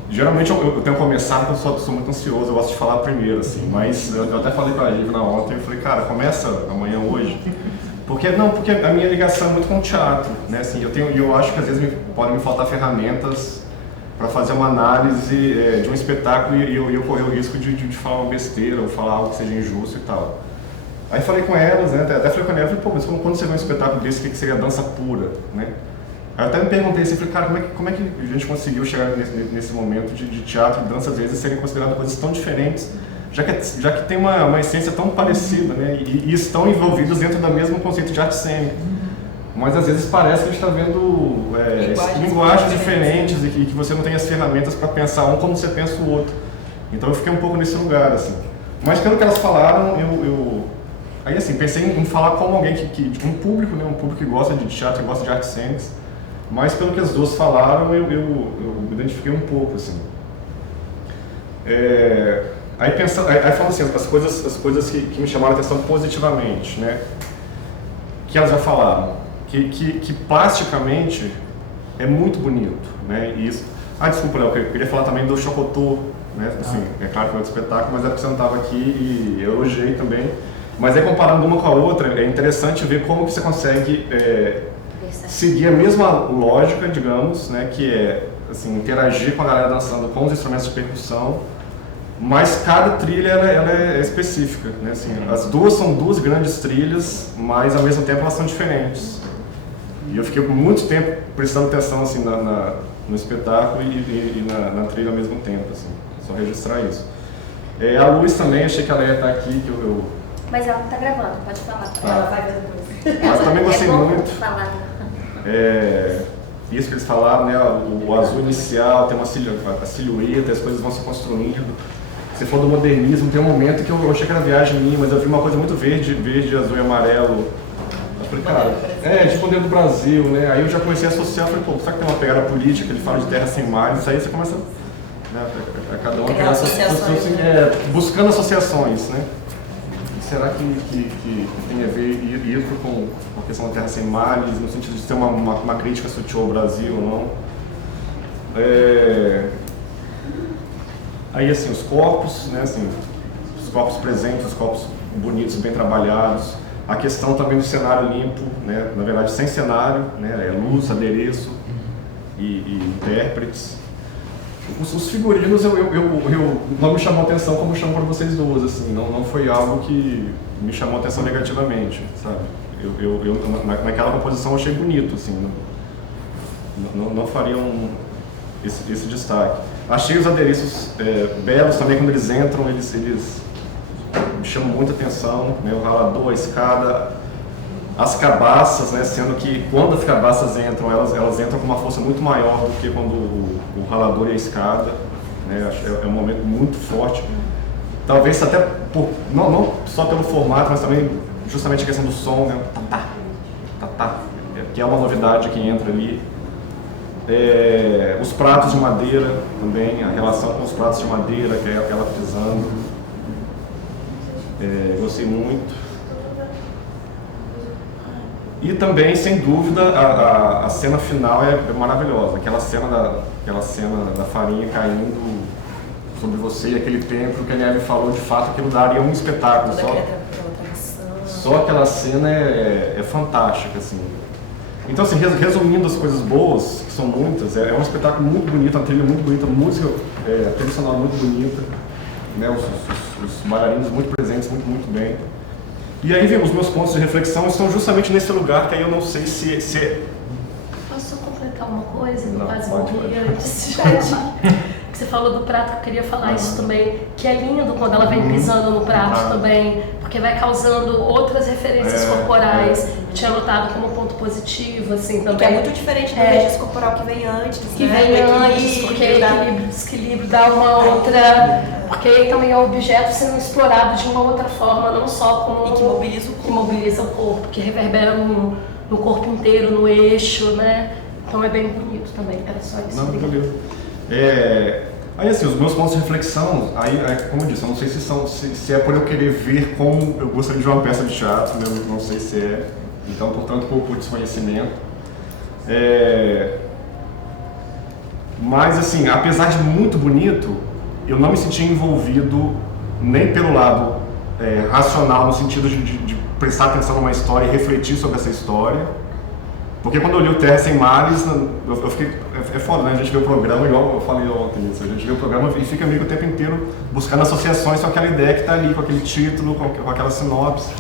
Geralmente eu tenho começado porque eu sou muito ansioso, eu gosto de falar primeiro, assim, mas eu até falei pra Gívina ontem, eu falei, cara, começa amanhã, hoje. Porque a minha ligação é muito com o teatro, né, assim, eu acho que às vezes podem me faltar ferramentas para fazer uma análise de um espetáculo e eu correr o risco de falar uma besteira ou falar algo que seja injusto e tal. Aí falei com elas, né, até falei com elas, pô, mas quando você vê um espetáculo desse, o que seria dança pura, né? Aí eu até me perguntei assim, falei, cara, como é que a gente conseguiu chegar nesse momento de teatro e dança às vezes serem consideradas coisas tão diferentes, já que tem uma essência tão parecida, né, e estão envolvidos dentro do mesmo conceito de arte cênica. Mas às vezes parece que a gente está vendo linguagens diferentes e que você não tem as ferramentas para pensar um como você pensa o outro. Então eu fiquei um pouco nesse lugar, assim. Mas pelo que elas falaram, aí assim, pensei em falar como alguém um público, né, um público que gosta de teatro, que gosta de artes cênicas. Mas pelo que as duas falaram, eu me identifiquei um pouco, assim. Aí falando assim, as coisas que me chamaram a atenção positivamente, né, que elas já falaram. Que plasticamente é muito bonito, né? E isso. Desculpa, Léo, eu queria falar também do Chocotô, né? Assim, é claro que é outro espetáculo, mas é porque você não estava aqui e eu elogiei também. Mas aí comparando uma com a outra, é interessante ver como que você consegue seguir a mesma lógica, digamos, né? Que é assim, interagir com a galera dançando com os instrumentos de percussão, mas cada trilha ela é específica, né? Assim, as duas são duas grandes trilhas, mas ao mesmo tempo elas são diferentes. E eu fiquei muito tempo prestando atenção assim, no espetáculo e na trilha ao mesmo tempo, assim, só registrar isso. A Luz também, achei que ela ia estar aqui, que eu... Mas ela tá gravando, pode falar. Ela vai ver depois. Mas também gostei bom muito. falar. Isso que eles falaram, né? O azul inicial, tem a silhueta, as coisas vão se construindo. Você falou do modernismo, tem um momento que eu achei que era viagem minha, mas eu vi uma coisa muito verde, azul e amarelo. Eu falei, cara, tipo o dedo do Brasil, né? Aí eu já comecei a associar, falei, pô, será que tem uma pegada política, ele fala de terra sem mares, aí você começa, né, a cada um criar associações, buscando associações, né? Será que tem a ver isso com a questão da terra sem mares, no sentido de ter uma crítica sutil ao Brasil ou não? Aí, assim, os corpos, né, assim, os corpos presentes, os corpos bonitos, bem trabalhados. A questão também do cenário limpo, né, na verdade, sem cenário, né, luz, adereço e intérpretes. Os figurinos não me chamou atenção como chamou para vocês duas, assim, não foi algo que me chamou atenção negativamente, sabe? Naquela composição eu achei bonito, assim, não faria esse destaque. Achei os adereços belos também, quando eles entram, eles me chamam muita atenção, né? O ralador, a escada, as cabaças, né? Sendo que quando as cabaças entram, elas entram com uma força muito maior do que quando o ralador e a escada, né? É um momento muito forte. Talvez até não só pelo formato, mas também justamente a questão do som, né? Que é uma novidade que entra ali. Os pratos de madeira também, a relação com os pratos de madeira, que é ela pisando. Gostei muito. E também, sem dúvida, a cena final é maravilhosa. Aquela cena da farinha caindo sobre você, aquele templo que a Neve falou, de fato, aquilo daria um espetáculo. Só aquela cena é fantástica, assim. Então, assim, resumindo as coisas boas, que são muitas, é um espetáculo muito bonito, uma trilha muito bonita, a música, a trilha sonora muito bonita, né, os bailarinos muito presentes, muito bem. E aí, os meus pontos de reflexão estão justamente nesse lugar que aí eu não sei se Posso só completar uma coisa? Não, Quase pode. morri antes, gente. Você falou do prato, que eu queria falar isso também, que é lindo quando ela vem pisando no prato também, porque vai causando outras referências corporais. Eu tinha notado como ponto positivo, assim, também. E que é muito diferente do registro corporal que vem antes, que né? vem antes, porque equilíbrio dá uma outra... Porque também é o objeto sendo explorado de uma outra forma, não só como... E que mobiliza o corpo. Que mobiliza o corpo, que reverbera no corpo inteiro, no eixo, né? Então é bem bonito também, era só isso. Não, beleza. Aí, assim, os meus pontos de reflexão, como eu disse, eu não sei se é por eu querer ver como eu gostaria de ver uma peça de teatro, né? Eu não sei se é. Então, portanto, por desconhecimento. Mas, assim, apesar de muito bonito, eu não me senti envolvido nem pelo lado racional, no sentido de prestar atenção numa história e refletir sobre essa história. Porque quando eu li o Terra Sem Mares, eu fiquei... É foda, né? A gente vê o programa, igual eu falei ontem, a gente vê o programa e fica meio que o tempo inteiro buscando associações com aquela ideia que está ali, com aquele título, com aquela sinopse.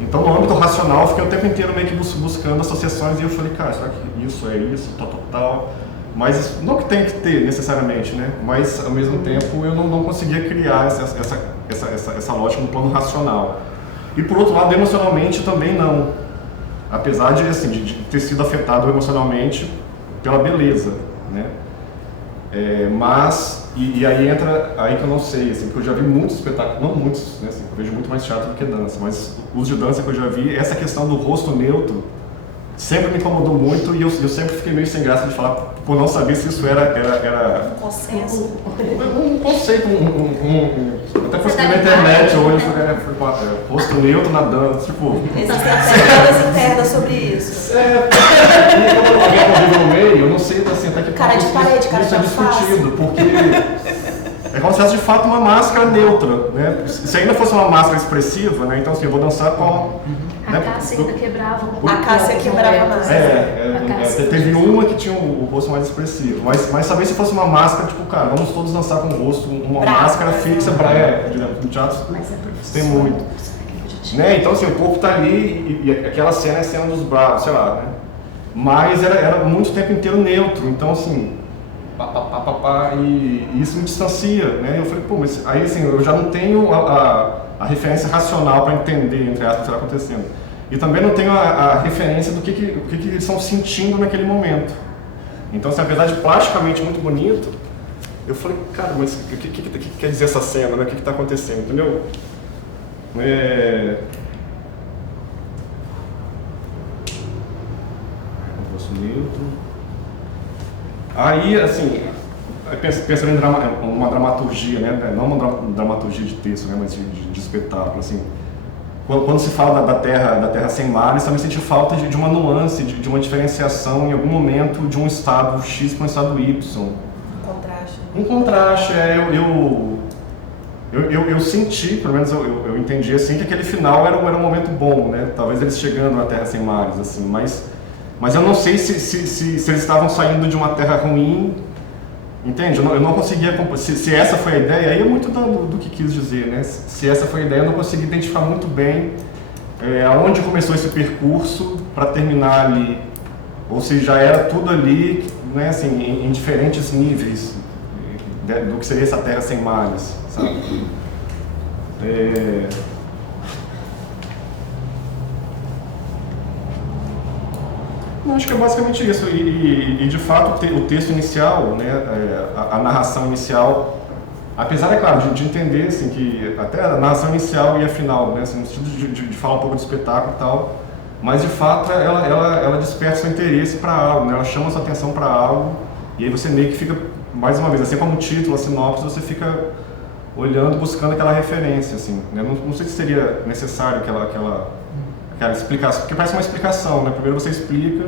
Então, no âmbito racional, eu fiquei o tempo inteiro meio que buscando associações e eu falei, cara, será que isso é isso, tal. Mas não que tem que ter, necessariamente, né? Mas, ao mesmo tempo, eu não conseguia criar essa lógica no plano racional. E, por outro lado, emocionalmente, também não. Apesar de ter sido afetado emocionalmente pela beleza, né? E aí entra, aí que eu não sei, assim, porque eu já vi muitos espetáculos, não muitos, né, assim, eu vejo muito mais teatro do que dança, mas os de dança que eu já vi, essa questão do rosto neutro sempre me incomodou muito e eu sempre fiquei meio sem graça de falar, por não saber se isso era um consenso. Um conceito, até por na internet hoje, rosto neutro na dança, tipo... Existem até teorias internas sobre isso. E quando alguém convive no meio, eu não sei assim, até que cara de parede, cara isso é de discutido, porque É como se fosse de fato uma máscara neutra, né? Se ainda fosse uma máscara expressiva, né? Então assim, eu vou dançar com... A Cássia ainda quebrava. A Cássia quebrava mais. Teve uma que tinha o rosto mais expressivo, mas talvez se fosse uma máscara, tipo, cara, vamos todos dançar com o rosto, uma máscara fixa pra no teatro tem muito. Né? Então assim, o corpo tá ali e aquela cena é a cena dos bravos, sei lá, né? Mas era muito tempo inteiro neutro, então assim, e isso me distancia, né? Eu falei, pô, mas aí assim, eu já não tenho a referência racional para entender, entre aspas, o que está acontecendo. E também não tenho a referência do que eles estão sentindo naquele momento. Então, assim, apesar de plasticamente muito bonito, eu falei, cara, mas o que quer dizer essa cena, né? O que está acontecendo, entendeu? Rosto neutro. Aí, assim, pensando em uma dramaturgia, né? Não uma dramaturgia de texto, né? Mas de espetáculo, assim. Quando se fala da terra sem mares, também senti falta de uma nuance, de uma diferenciação em algum momento de um estado X para um estado Y. Um contraste, eu senti, pelo menos eu entendi assim, que aquele final era um momento bom, né? Talvez eles chegando na Terra Sem Mares, assim, mas eu não sei se eles estavam saindo de uma terra ruim, entende? Eu não conseguia, se essa foi a ideia, aí é muito do que quis dizer, né? Se essa foi a ideia, eu não consegui identificar muito bem aonde começou esse percurso para terminar ali, ou se já era tudo ali, né, assim, em diferentes níveis do que seria essa terra sem mares, sabe? Não, acho que é basicamente isso. E de fato o texto inicial, né, a narração inicial, apesar, é claro, de entender assim, que até a narração inicial e a final, né, assim, no sentido de falar um pouco de espetáculo e tal, mas de fato ela desperta seu interesse para algo, né, ela chama sua atenção para algo, e aí você meio que fica, mais uma vez, assim como o título, a sinopse, você fica olhando, buscando aquela referência, assim, né? Não sei se seria necessário aquela explicação, porque parece uma explicação, né? Primeiro você explica,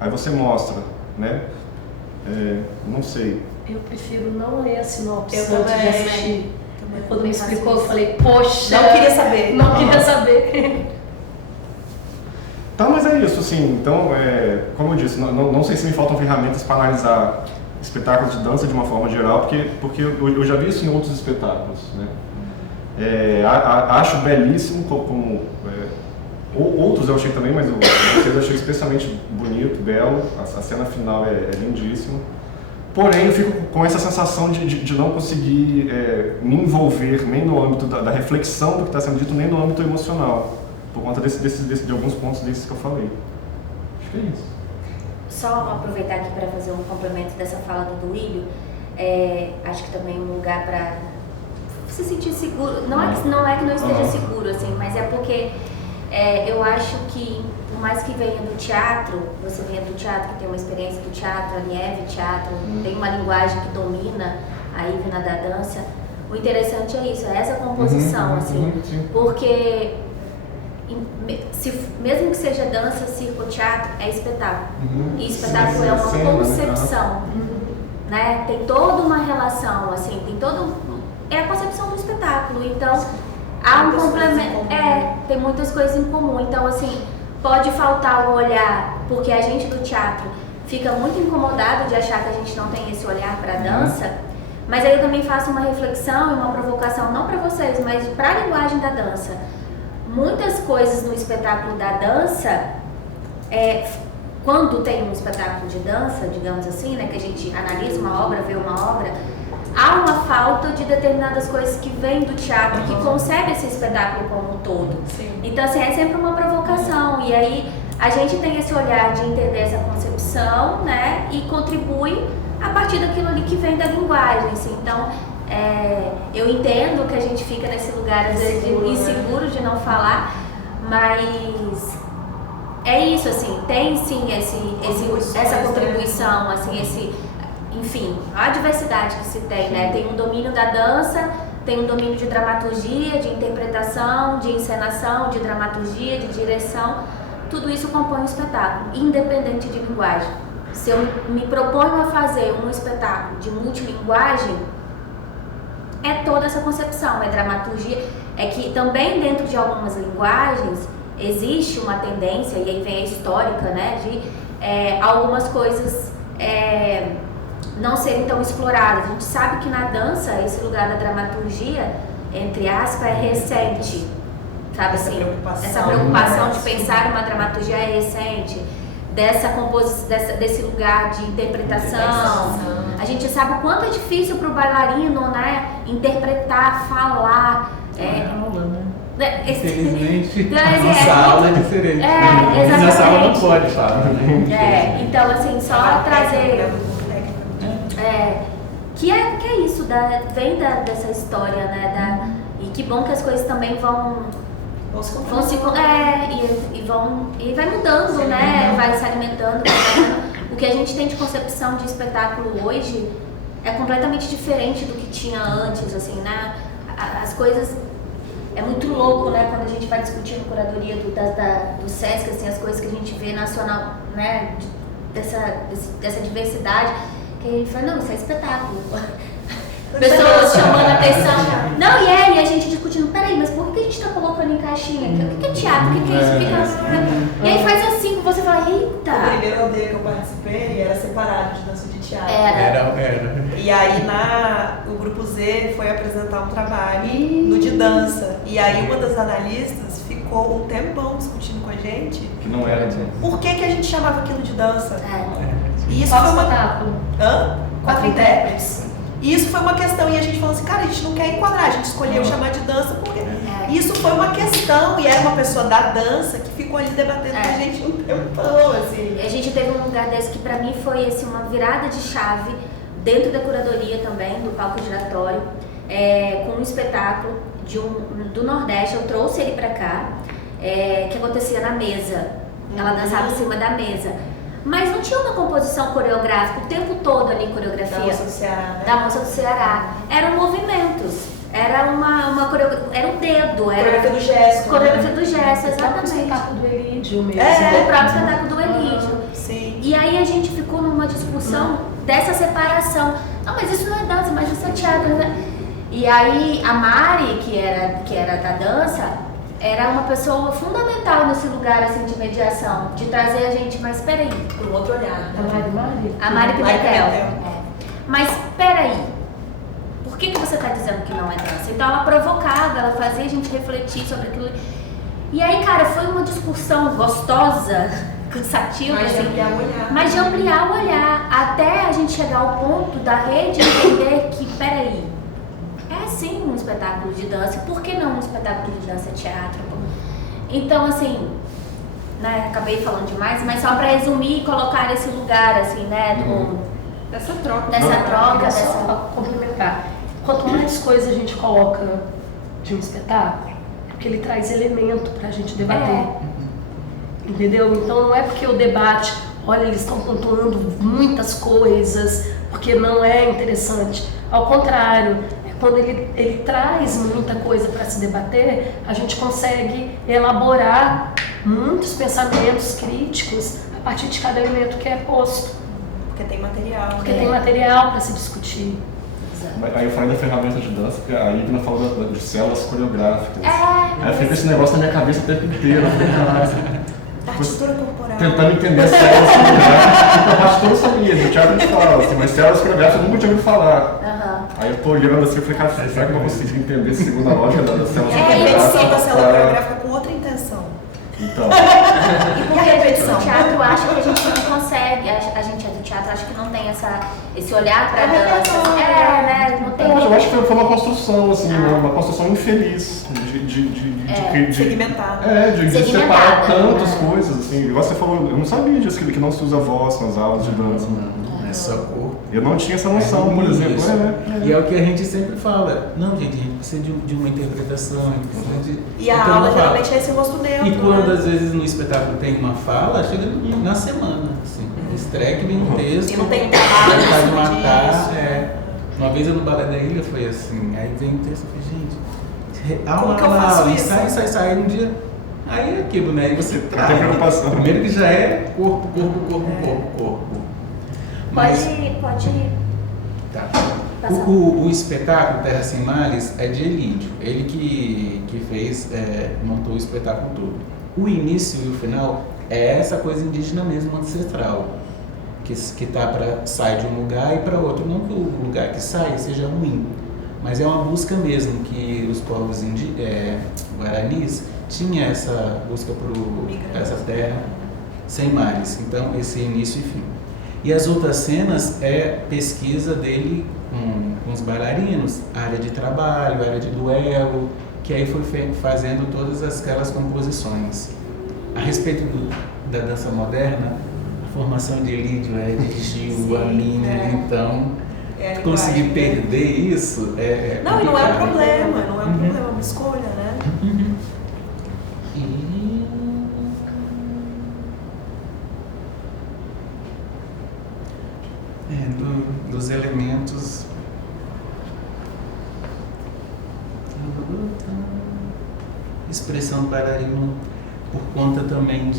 aí você mostra, né? Não sei. Eu prefiro não ler a sinopse Eu antes também. de assistir. Quando me explicou, eu falei, poxa... Não queria saber. Não queria saber. Tá, mas é isso, assim, então, como eu disse, não sei se me faltam ferramentas para analisar espetáculos de dança de uma forma geral, porque eu já vi isso em outros espetáculos, né? Acho belíssimo como outros eu achei também, mas vocês achei especialmente bonito, belo, a cena final é lindíssima. Porém, eu fico com essa sensação de não conseguir me envolver nem no âmbito da reflexão do que está sendo dito, nem no âmbito emocional, por conta de alguns pontos desses que eu falei. Acho que é isso. Só aproveitar aqui para fazer um complemento dessa fala do Duílio, acho que também um lugar para se sentir seguro, não é que não esteja seguro, assim, mas é porque eu acho que, por mais que venha do teatro, você venha do teatro, que tem uma experiência do teatro, a Nieve teatro, tem uma linguagem que domina a Ivna da dança, o interessante é isso, é essa composição, assim, porque mesmo que seja dança, circo, teatro, é espetáculo. E espetáculo é uma concepção, né? Tem toda uma relação, assim, é a concepção do espetáculo. Então, há um complemento, tem muitas coisas em comum. Então, assim, pode faltar o olhar, porque a gente do teatro fica muito incomodado de achar que a gente não tem esse olhar para a dança, mas aí eu também faço uma reflexão e uma provocação, não para vocês, mas para a linguagem da dança. Muitas coisas no espetáculo da dança, quando tem um espetáculo de dança, digamos assim, né, que a gente analisa uma obra, vê uma obra, há uma falta de determinadas coisas que vêm do teatro, que concebe esse espetáculo como um todo. Sim. Então, assim, é sempre uma provocação, e aí a gente tem esse olhar de entender essa concepção, né, e contribui a partir daquilo ali que vem da linguagem, assim. Então, eu entendo que a gente fica nesse lugar, às vezes, inseguro de não falar, mas é isso, assim, tem sim essa contribuição, assim, enfim, a diversidade que se tem, né? Tem um domínio da dança, tem um domínio de dramaturgia, de interpretação, de encenação, de dramaturgia, de direção, tudo isso compõe um espetáculo, independente de linguagem. Se eu me proponho a fazer um espetáculo de multilinguagem, é toda essa concepção, é dramaturgia, é que também dentro de algumas linguagens existe uma tendência, e aí vem a histórica, né, de algumas coisas não serem tão exploradas. A gente sabe que na dança, esse lugar da dramaturgia, entre aspas, é recente, sabe assim? Essa preocupação de pensar uma dramaturgia é recente, desse lugar de interpretação. A gente sabe o quanto é difícil para o bailarino, né, interpretar, falar. Infelizmente, nossa aula é diferente. Exatamente. Nossa aula não pode falar, né? Então, assim, só trazer... que é isso, vem dessa história, né? E que bom que as coisas também vão e vai mudando, né? Vai se alimentando. O que a gente tem de concepção de espetáculo hoje é completamente diferente do que tinha antes, assim, né? As coisas... É muito louco, né, quando a gente vai discutindo curadoria do SESC, assim, as coisas que a gente vê nacional, né, dessa diversidade, que a gente fala, não, isso é espetáculo. Pessoas chamando a atenção. Não, e a gente discutindo, peraí, mas por que a gente tá colocando em caixinha? O que é teatro? O que é isso? E aí faz assim, você fala, eita! O primeiro aldeia que eu participei era separado de dança de teatro. Era. E aí o Grupo Z foi apresentar um trabalho no de dança. E aí uma das analistas ficou um tempão discutindo com a gente. Que não era de... Por que a gente chamava aquilo de dança? E isso foi espetáculo. 4 intérpretes. E isso foi uma questão, e a gente falou assim, cara, a gente não quer enquadrar, a gente escolheu chamar de dança porque isso foi uma questão, e era uma pessoa da dança que ficou ali debatendo com a gente um tempão, assim. A gente teve um lugar desse que pra mim foi assim, uma virada de chave dentro da curadoria também, do palco giratório, com um espetáculo do Nordeste, eu trouxe ele pra cá, que acontecia na mesa, ela dançava em cima da mesa. Mas não tinha uma composição coreográfica o tempo todo ali, coreografia. Da Moça do Ceará, né? Da Moça do Ceará. Eram movimentos. Era uma coreografia. Era um dedo. Era coreografia do gesto. Coreografia do gesto, exatamente. O espetáculo do Elídio mesmo. O próprio espetáculo do Elídio. Sim. E aí a gente ficou numa discussão dessa separação. Não, mas isso não é dança, mas isso é teatro, né? E aí a Mari, que era da dança, era uma pessoa fundamental nesse lugar assim, de mediação, de trazer a gente, mas peraí. Por um outro olhar. A Mari Pimentel. Mas peraí, por que você está dizendo que não é dança? Então ela provocava, ela fazia a gente refletir sobre aquilo. E aí, cara, foi uma discussão gostosa, cansativa, Mas de ampliar o olhar, até a gente chegar ao ponto da rede entender que, peraí, é sim um espetáculo de dança, por que não um espetáculo de dança teatro? Então, assim, né, acabei falando demais, mas só para resumir e colocar esse lugar, assim, né, dessa troca. Só complementar. Quanto mais coisa a gente coloca de um espetáculo, porque ele traz elemento pra gente debater. Entendeu? Então não é porque o debate, olha, eles estão pontuando muitas coisas, porque não é interessante. Ao contrário, quando ele traz muita coisa para se debater, a gente consegue elaborar muitos pensamentos críticos a partir de cada elemento que é posto. Porque tem material. Porque tem material para se discutir. Aí eu falei da ferramenta de dança, porque a Ivna falou de células coreográficas. Aí eu fiquei com esse negócio na minha cabeça o tempo inteiro. Eu falei, caralho. Partitura corporal. Tentando entender células coreográficas. A partitura eu sabia, no teatro a gente falava assim, mas células coreográficas eu nunca tinha ouvido falar. Aí eu tô olhando assim, eu falei, cara, será que eu vou conseguir entender segundo a lógica das células coreográficas? É a repetição da célula coreográfica com outra intenção. Então. E porque a repetição. O teatro acha que a gente não consegue, a gente é do teatro, acha que não tem esse olhar pra dança. Né? Não tem. Eu acho que foi uma construção, assim, uma construção infeliz de segmentar. De separar tantas coisas, assim. Igual você falou, eu não sabia disso, que não se usa voz nas aulas de dança. É só corpo. Eu não tinha essa noção, por exemplo. E é o que a gente sempre fala. Não, gente, a gente precisa de uma interpretação. E a aula geralmente é esse rosto neutro. E quando às vezes no espetáculo tem uma fala, chega na semana. Assim, estreia que vem um texto. E não tem trabalho de matar. Uma vez eu no Balé da Ilha foi assim. Aí vem um texto e falei, gente, aula, sai. Aí um dia. Aí é aquilo, né? Aí você tem preocupação. Primeiro que já é corpo. Pode ir. Tá. O espetáculo Terra Sem Males é de Elídio, ele que fez, montou o espetáculo todo. O início e o final é essa coisa indígena mesmo, ancestral, que sai de um lugar e para outro. Não que o lugar que sai seja ruim, mas é uma busca mesmo que os povos guaranis tinham essa busca por essa terra sem mares. Então, esse início e fim. E as outras cenas é pesquisa dele com os bailarinos, área de trabalho, área de duelo, que aí foi fazendo todas aquelas composições. A respeito da dança moderna, a formação de Elídio de Gil, a minha, então conseguir perder isso é não, e não é um complicado. problema, não é um problema, é uma escolha, né? Dos elementos expressão do bailarino por conta também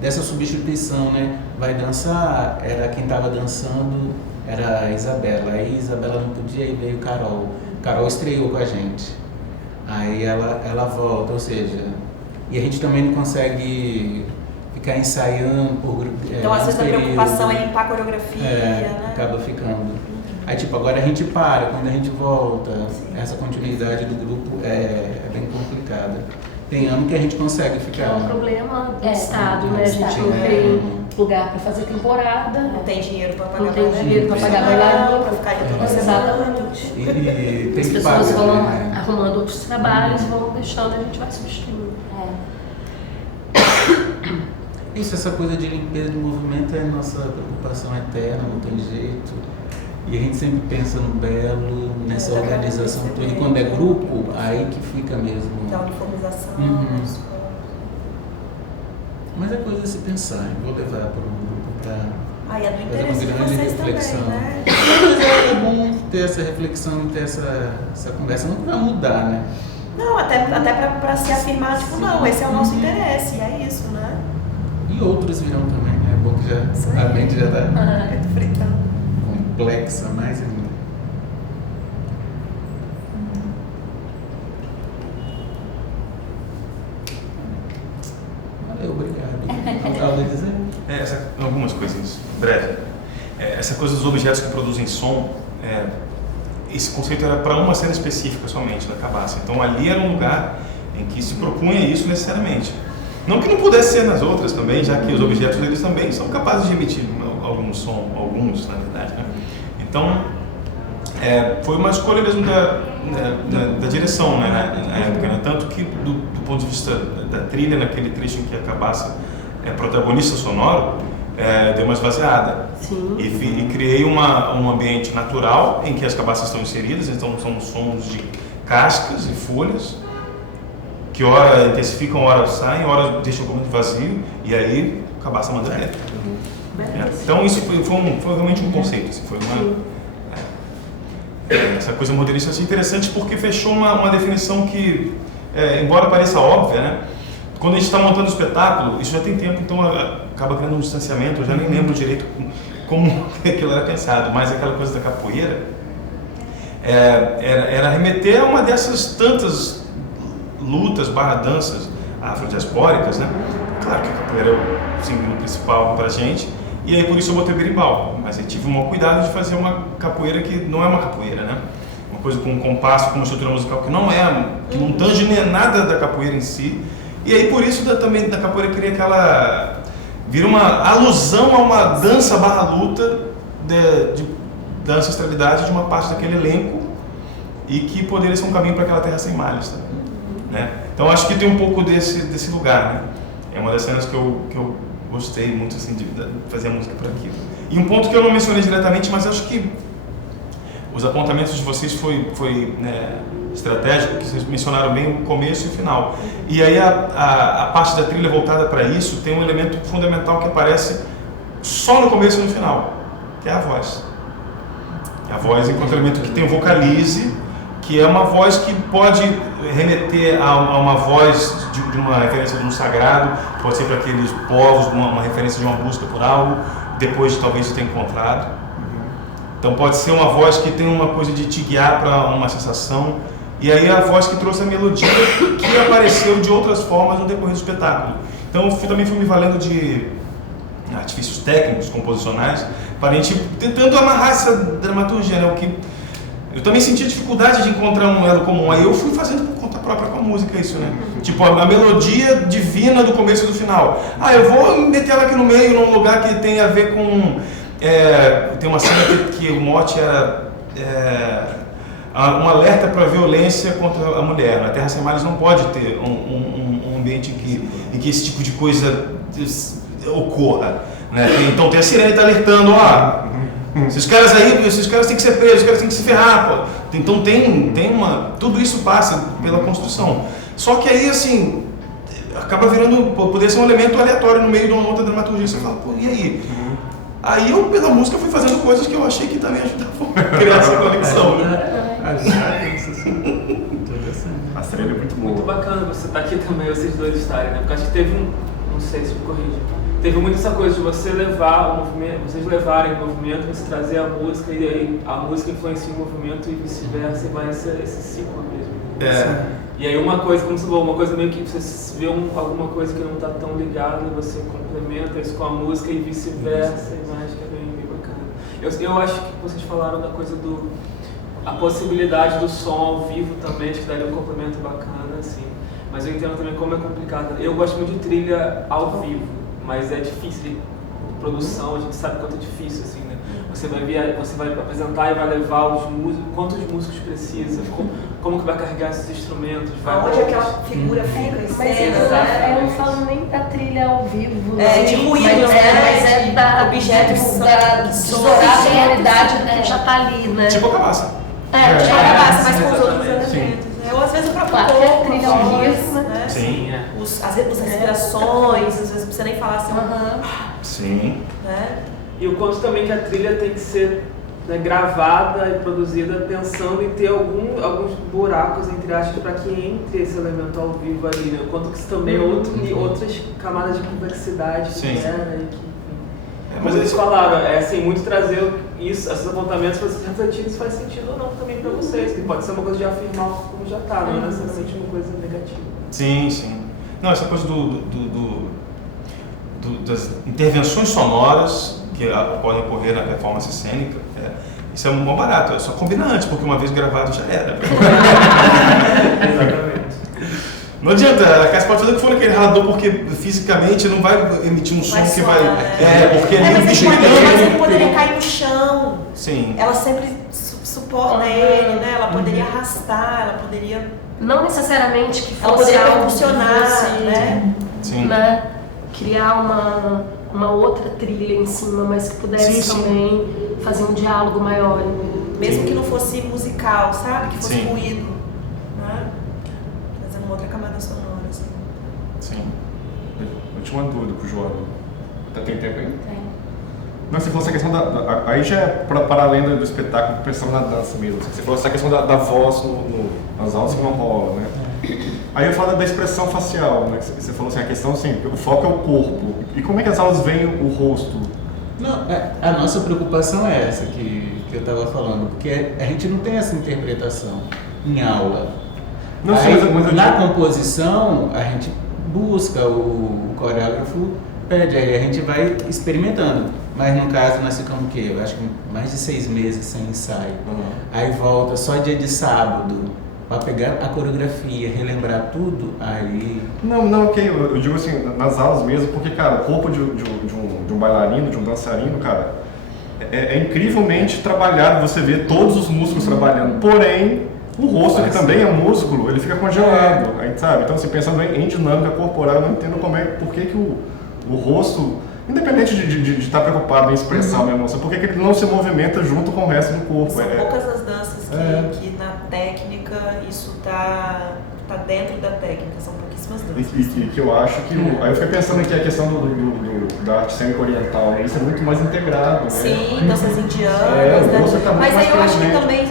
dessa substituição, né? Vai dançar, era quem estava dançando era a Isabela, aí Isabela não podia e veio Carol estreou com a gente, aí ela volta, ou seja, e a gente também não consegue ficar ensaiando por grupo. Então, às vezes a preocupação é limpar a coreografia, né? Acaba ficando. Aí, tipo, agora a gente para, quando a gente volta, essa continuidade do grupo é bem complicada. Tem ano que a gente consegue ficar. É um problema do Estado, né? A gente não É. tem lugar para fazer temporada, Não tem dinheiro para pagar não tem dinheiro para pagar bailarina, para ficar de toda semana. exatamente. E tem As que pessoas pagar, vão né? arrumando outros trabalhos, vão deixando, a gente vai substituindo. Isso, essa coisa de limpeza de movimento é nossa preocupação eterna, não tem jeito. E a gente sempre pensa no belo, nessa organização toda. E quando é grupo, aí que fica mesmo. Da uniformização. Uhum. Mas é coisa a se pensar. Eu vou levar para um grupo para É do fazer interesse de uma grande vocês reflexão. também, né? Mas é bom ter essa reflexão, ter essa conversa. Não vai mudar, né? Não, até para se afirmar, tipo, não, esse é o nosso interesse, e é isso, né? E outros virão também, né? É bom que a mente já está Fritando. complexa, mais ainda. Valeu, obrigado. Algo a dizer? Algumas coisinhas, breve. Essa coisa dos objetos que produzem som, esse conceito era para uma cena específica somente, da cabaça. Então ali era um lugar em que se propunha isso necessariamente. Não que não pudesse ser nas outras também, já que os objetos deles também são capazes de emitir algum som, alguns na verdade, né? Então, foi uma escolha mesmo da direção, né, na época, né? Tanto que do ponto de vista da trilha, naquele trecho em que a cabaça é protagonista sonoro, deu uma esvaziada. Sim. E criei um ambiente natural em que as cabaças estão inseridas, então são sons de cascas e folhas, que hora intensificam, hora saem, hora deixam o momento vazio, e aí a cabaça manda ver. Então isso foi realmente um conceito, assim, foi essa coisa modernista assim, interessante porque fechou uma definição que, embora pareça óbvia, né? Quando a gente está montando o espetáculo, isso já tem tempo, então acaba criando um distanciamento, eu já nem lembro direito como aquilo era pensado, mas aquela coisa da capoeira era remeter a uma dessas tantas lutas danças afrodiaspóricas, né? Claro que a capoeira é o símbolo principal pra gente, e aí por isso eu botei berimbau, mas eu tive um cuidado de fazer uma capoeira que não é uma capoeira, né? Uma coisa com um compasso, com uma estrutura musical que não tange nem nada da capoeira em si, e aí por isso também da capoeira queria vira uma alusão a uma dança luta da ancestralidade de uma parte daquele elenco e que poderia ser um caminho para aquela terra sem malhas, tá? Né? Então acho que tem um pouco desse lugar, né? É uma das cenas que eu gostei muito assim, de fazer a música para aquilo. E um ponto que eu não mencionei diretamente, mas acho que os apontamentos de vocês foi estratégico, que vocês mencionaram bem o começo e o final. E aí a parte da trilha voltada para isso tem um elemento fundamental que aparece só no começo e no final, que é a voz. A voz enquanto elemento que tem o vocalize, que é uma voz que pode remeter a uma voz de uma referência de um sagrado, pode ser para aqueles povos, uma referência de uma busca por algo, depois talvez de ter encontrado. Então pode ser uma voz que tem uma coisa de te guiar para uma sensação, e aí a voz que trouxe a melodia que apareceu de outras formas no decorrer do espetáculo. Então eu também fui me valendo de artifícios técnicos, composicionais, para a gente tentando amarrar essa dramaturgia, né? O que eu também sentia dificuldade de encontrar um elo comum, aí eu fui fazendo por conta própria com a música isso, né? Tipo, a melodia divina do começo e do final. Eu vou meter ela aqui no meio, num lugar que tem a ver com... tem uma cena que o mote era um alerta para a violência contra a mulher. Na Terra Sem Males não pode ter um ambiente em que esse tipo de coisa ocorra, né? Então tem a sirene que está alertando, esses caras têm que ser presos, esses caras têm que se ferrar, pô. Então tudo isso passa pela construção. Só que aí, assim, acaba virando, poderia ser um elemento aleatório no meio de uma outra dramaturgia. Você fala, pô, e aí? Aí eu, pela música, fui fazendo coisas que eu achei que também ajudavam a criar essa conexão, né? A Serena é muito boa. Muito bacana você estar aqui também, vocês dois estarem, né? Porque acho que teve não sei se me corrige, teve muito essa coisa de você levar o movimento, vocês levarem o movimento, você trazer a música, e aí a música influencia o movimento e vice-versa, e vai esse ciclo mesmo. E aí uma coisa, como você falou, uma coisa meio que você vê alguma coisa que não está tão ligada, você complementa isso com a música e vice-versa, e mais que é bem bacana. Eu acho que vocês falaram da coisa a possibilidade do som ao vivo também, acho que daria um complemento bacana, assim. Mas eu entendo também como é complicado. Eu gosto muito de trilha ao vivo, mas é difícil de produção, a gente sabe quanto é difícil, assim, né? Você vai apresentar e vai levar os músicos, quantos músicos precisa, como que vai carregar esses instrumentos, onde aquela figura fica em cena, Mas eu não falo nem da trilha ao vivo, de ruído, mas da objetos da estourar a realidade que já tá ali, né? Tipo a cabaça. Mas com os outros elementos. Ou às vezes o próprio Claro, corpo, trilha a ao voz, vivo, né? Sim. As respirações, às vezes não precisa nem falar assim, Sim. né? E o quanto também que a trilha tem que ser, né, gravada e produzida pensando em ter alguns buracos, entre aspas, para que entre esse elemento ao vivo ali, né? O quanto que isso também é outras camadas de complexidade que gera e que... Mas eles falaram, assim, muito trazer esses apontamentos para vocês refletirem se faz sentido ou não também para vocês, que pode ser uma coisa de afirmar como já está, não é necessariamente uma coisa negativa. Sim. Não, essa coisa das intervenções sonoras que podem ocorrer na performance cênica, isso é um bom barato, é só combinar antes, porque uma vez gravado já era. Exatamente. Não adianta, a casa pode fazer o que for naquele ralador, porque fisicamente não vai emitir um som que vai... porque ali o bicho mas ele poderia cair no chão. Sim. Ela sempre suporta ele, né? Ela poderia arrastar, ela poderia... Não necessariamente que Ela fosse poderia algo funcionar, assim, né? Sim. né? Criar uma outra trilha em cima, mas que pudesse também fazer um diálogo maior. Mesmo que não fosse musical, sabe? Que fosse Sim. ruído, né? Trazendo uma outra camada sonora, assim. Sim. Eu tinha uma dúvida pro João. Tem tempo aí? Tem. Não, você falou essa questão aí já é para além do espetáculo, pensando na dança mesmo. Você falou essa questão da voz nas aulas que não rola, né? Aí eu falo da expressão facial, né? Você falou assim, a questão assim, o foco é o corpo. E como é que as aulas veem o rosto? Não, a nossa preocupação é essa que eu estava falando, porque a gente não tem essa interpretação em aula. Não, Aí, mas na composição, a gente busca, o coreógrafo pede, aí a gente vai experimentando. Mas no caso nós ficamos o quê? Eu acho que mais de 6 meses sem ensaio. Aí volta só dia de sábado para pegar a coreografia, relembrar tudo, aí... Não, ok, eu digo assim, nas aulas mesmo, porque, cara, o corpo de um bailarino, de um dançarino, cara, é incrivelmente trabalhado, você vê todos os músculos trabalhando, porém, o rosto, que também é músculo, ele fica congelado, aí, sabe? Então, assim, pensando em dinâmica corporal, eu não entendo por que o rosto, independente de estar preocupado em expressar uma emoção, por que ele não se movimenta junto com o resto do corpo? São poucas as danças que na técnica isso tá dentro da técnica, são pouquíssimas danças. E que eu acho que... Aí eu fiquei pensando aqui a questão da arte cênica oriental, né? Isso é muito mais integrado, né? Sim, danças indianas, né? Tá muito mas mais aí eu acho que presente. também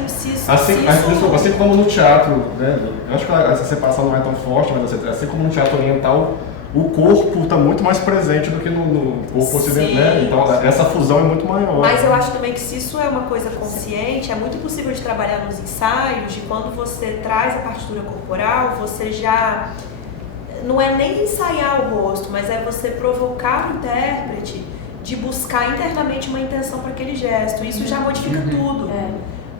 Assim como no teatro, né? Eu acho que a separação não é tão forte, mas assim como no teatro oriental, o corpo está muito mais presente do que no corpo ocidental, né? Então essa fusão é muito maior. Mas eu acho também que se isso é uma coisa consciente, é muito possível de trabalhar nos ensaios, de quando você traz a partitura corporal, você já... Não é nem ensaiar o rosto, mas é você provocar o intérprete de buscar internamente uma intenção para aquele gesto. Isso já modifica tudo.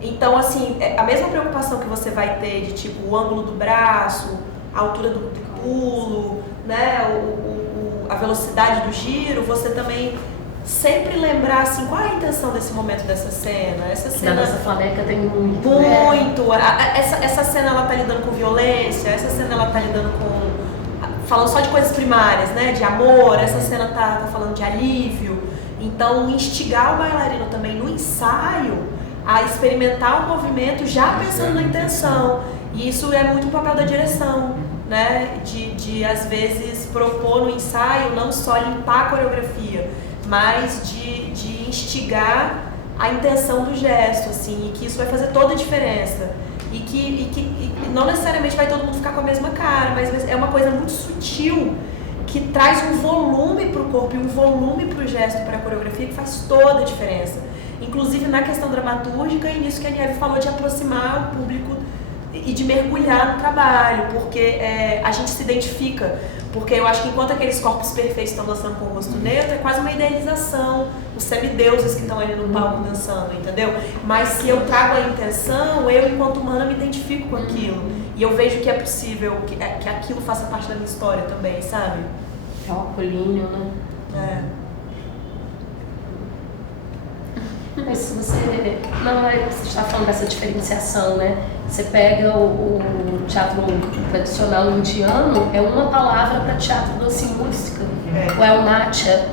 Então, assim, a mesma preocupação que você vai ter de tipo o ângulo do braço, a altura do pulo, né, a velocidade do giro, você também sempre lembrar assim, qual é a intenção desse momento dessa cena. Essa cena Na nossa flamenca tem muito. Muito. Essa cena ela tá lidando com violência, essa cena ela tá lidando com falando só de coisas primárias, né, de amor, essa cena tá falando de alívio. Então, instigar o bailarino também no ensaio a experimentar o movimento já pensando na intenção. E isso é muito o papel da direção, né? De às vezes propor no ensaio não só limpar a coreografia, mas de instigar a intenção do gesto, assim, e que isso vai fazer toda a diferença. E que não necessariamente vai todo mundo ficar com a mesma cara, mas é uma coisa muito sutil que traz um volume para o corpo e um volume para o gesto, para a coreografia, que faz toda a diferença. Inclusive na questão dramatúrgica e nisso que a Nieve falou de aproximar o público e de mergulhar no trabalho, porque a gente se identifica. Porque eu acho que enquanto aqueles corpos perfeitos estão dançando com o rosto neutro, é quase uma idealização, os semideuses que estão ali no palco dançando, entendeu? Mas se eu trago a intenção, eu enquanto humana me identifico com aquilo. E eu vejo que é possível, que aquilo faça parte da minha história também, sabe? É um apolinho, né? Mas se você está falando dessa diferenciação, né? Você pega o teatro tradicional indiano, é uma palavra para teatro doce música. Ou é o natya,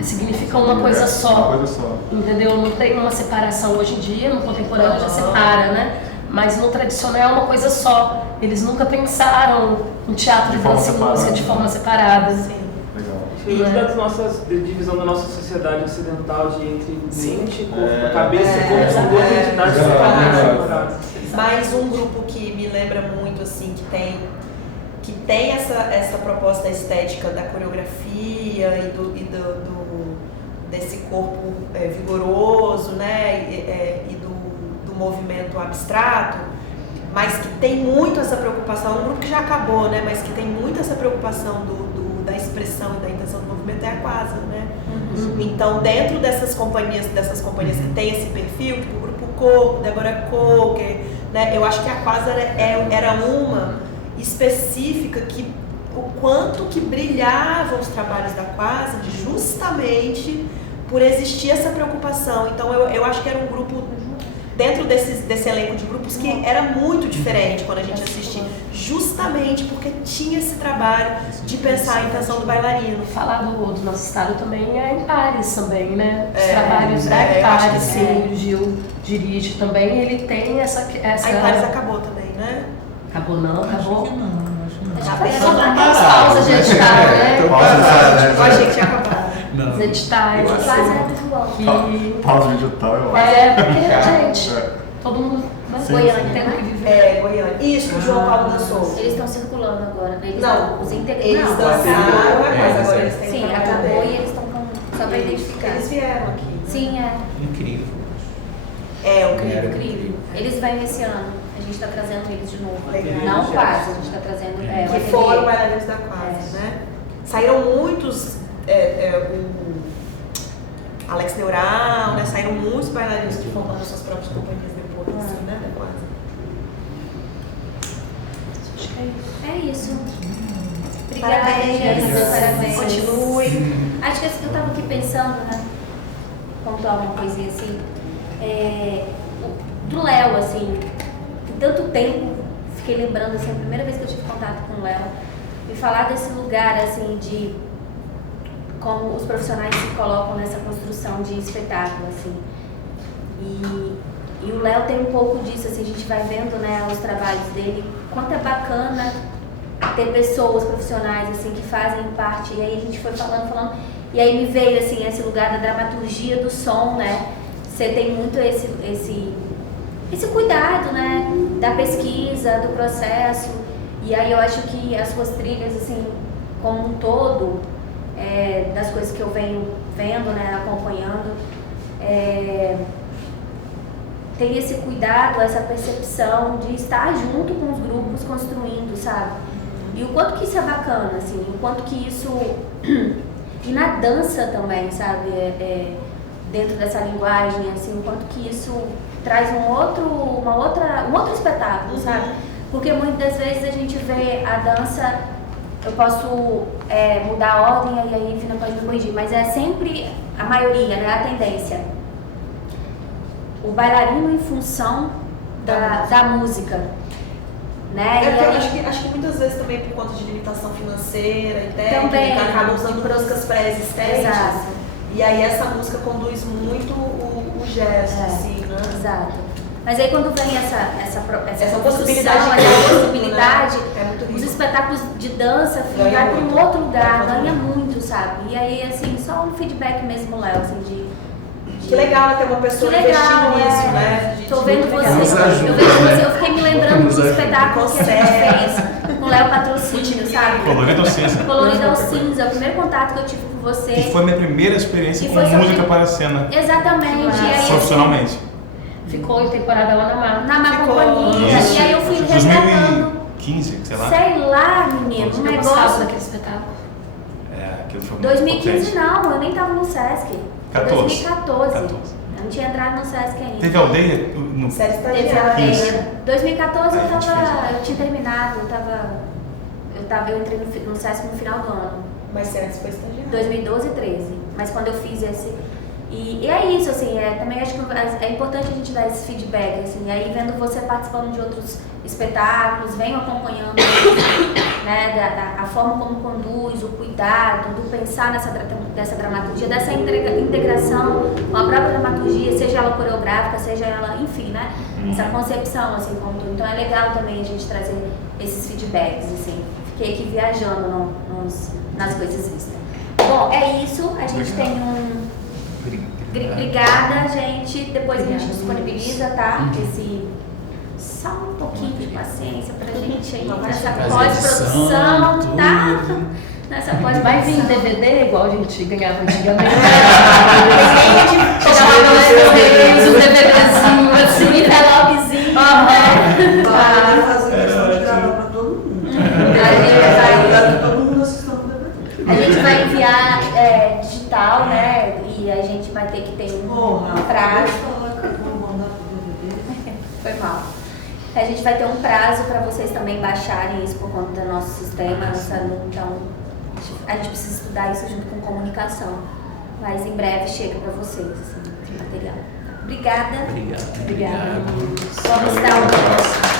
significa uma coisa só. Uma coisa só. Entendeu? Não tem uma separação hoje em dia, no contemporâneo já separa, né? Mas no tradicional é uma coisa só. Eles nunca pensaram em teatro de dança e música de forma separada. Sim. Muito da nossa divisão da nossa sociedade ocidental de entre mente, corpo, cabeça e corpo são duas entidades separadas. Mais um grupo que me lembra muito, assim, que tem essa proposta estética da coreografia e desse corpo vigoroso, né, e do movimento abstrato, mas que tem muito essa preocupação, um grupo que já acabou, né, mas que tem muito essa preocupação da expressão e da intenção do movimento, é a Quasar, né? Então, dentro dessas companhias que tem esse perfil, tipo o Grupo Corpo, Deborah Coker, né? Eu acho que a Quasar era uma específica que o quanto que brilhavam os trabalhos da Quasar justamente por existir essa preocupação. Então, eu acho que era um grupo dentro desse elenco de grupos que era muito diferente quando a gente assistia, justamente porque tinha esse trabalho de pensar a intenção do bailarino. Falar do nosso estado também é em Paris também, né? Os trabalhos da Paris, sim, o Gil dirige também, ele tem essa... A Paris acabou também, né? Acabou não, acabou? Acho que não. Aquelas pausas de edital, né? Eu achei que tinha acabado. Os editais, Quase é muito bom. Pausa digital, eu acho. Porque, gente, todo mundo Goiânia, tendo que viver. Goiânia. Isso, o João Paulo dançou. Eles estão circulando agora, né? Não, os eles dançaram, mas agora eles têm Sim, acabou e eles estão só para identificar. Eles vieram aqui. Sim, Incrível. incrível. Eles vêm esse ano. A gente está trazendo eles de novo. Legal. Não quase, a gente está trazendo Que foram bailarinos da Quasar, né? Saíram muitos, o Alex Neural, né? Saíram muitos bailarinos que formaram suas próprias companhias depois, assim, né? Da Quasar. Acho que é isso. É isso. Obrigada, Parabéns. gente. Parabéns. Continue. Acho que eu estava aqui pensando, né? Pontuar uma coisinha assim. Do Léo, assim, tem tanto tempo, fiquei lembrando, assim, a primeira vez que eu tive contato com o Léo, e falar desse lugar, assim, de como os profissionais se colocam nessa construção de espetáculo, assim. E o Léo tem um pouco disso, assim, a gente vai vendo, né, os trabalhos dele, quanto é bacana ter pessoas profissionais, assim, que fazem parte, e aí a gente foi falando, e aí me veio, assim, esse lugar da dramaturgia do som, né, você tem muito esse cuidado, né, da pesquisa, do processo, e aí eu acho que as suas trilhas, assim, como um todo, das coisas que eu venho vendo, né, acompanhando, tem esse cuidado, essa percepção de estar junto com os grupos construindo, sabe? E o quanto que isso é bacana, assim, o quanto que isso... E na dança também, sabe? Dentro dessa linguagem, assim, o quanto que isso traz um outro espetáculo, sabe? Porque muitas vezes a gente vê a dança, eu posso mudar a ordem e aí a Fina pode me corrigir, mas é sempre a maioria, né? A tendência. O bailarino em função da música. Né? Acho que muitas vezes também por conta de limitação financeira e técnica, também, acaba usando músicas pré-existentes. Exato. E aí essa música conduz muito o gesto, assim, né? Exato. Mas aí quando vem essa possibilidade, é muito rico. Os espetáculos de dança vai para um outro lugar, ganha muito, sabe? E aí, assim, só um feedback mesmo, Léo, assim, que legal ter uma pessoa investindo nisso, né? Tô vendo você, eu fiquei me lembrando do espetáculo que a gente fez com o Léo Patrocínio, sabe? Colorido ao Cinza. Colorido ao Cinza, o primeiro contato que eu tive com você. E foi minha primeira experiência com música para a cena. Exatamente. E aí, profissionalmente. Ficou em temporada lá na Mar. Na Mar Companhia. Isso. E aí eu fui resgatando. 2015, sei lá. Sei lá, menino, um negócio. Daquele espetáculo. Aquilo foi 2015 não, eu nem tava no Sesc. 2014. 14. Eu não tinha entrado no Sesc ainda. Teve aldeia? Série Teve estagiária. aldeia. 2014 eu tinha terminado, eu entrei no Sesc no final do ano. Mas você antes foi estagiária. 2012 e 13. Mas quando eu fiz esse... E é isso, assim, também acho que é importante a gente dar esse feedback, assim, e aí vendo você participando de outros espetáculos, venho acompanhando, né, a forma como conduz, o cuidado, do pensar dessa dramaturgia, dessa integração com a própria dramaturgia, seja ela coreográfica, seja ela, enfim, né, essa concepção, assim, como tudo. Então é legal também a gente trazer esses feedbacks, assim. Fiquei aqui viajando nas coisas vistas. Bom, é isso, a gente tem um... Obrigada, gente. Depois a gente disponibiliza, tá? Só um pouquinho de paciência pra gente aí nessa pós-produção, tá? Nessa pós-produção. Vai vir DVD igual a gente ganhava antigamente. Um DVDzinho assim, um envelopezinho. Vai fazer questão de gravar pra todo mundo. A gente vai enviar digital, né? E a gente vai ter que ter um prazo. Foi mal. A gente vai ter um prazo para vocês também baixarem isso por conta do nosso sistema. Então, a gente precisa estudar isso junto com comunicação. Mas em breve chega para vocês esse material. Obrigada. Obrigado. Vamos dar um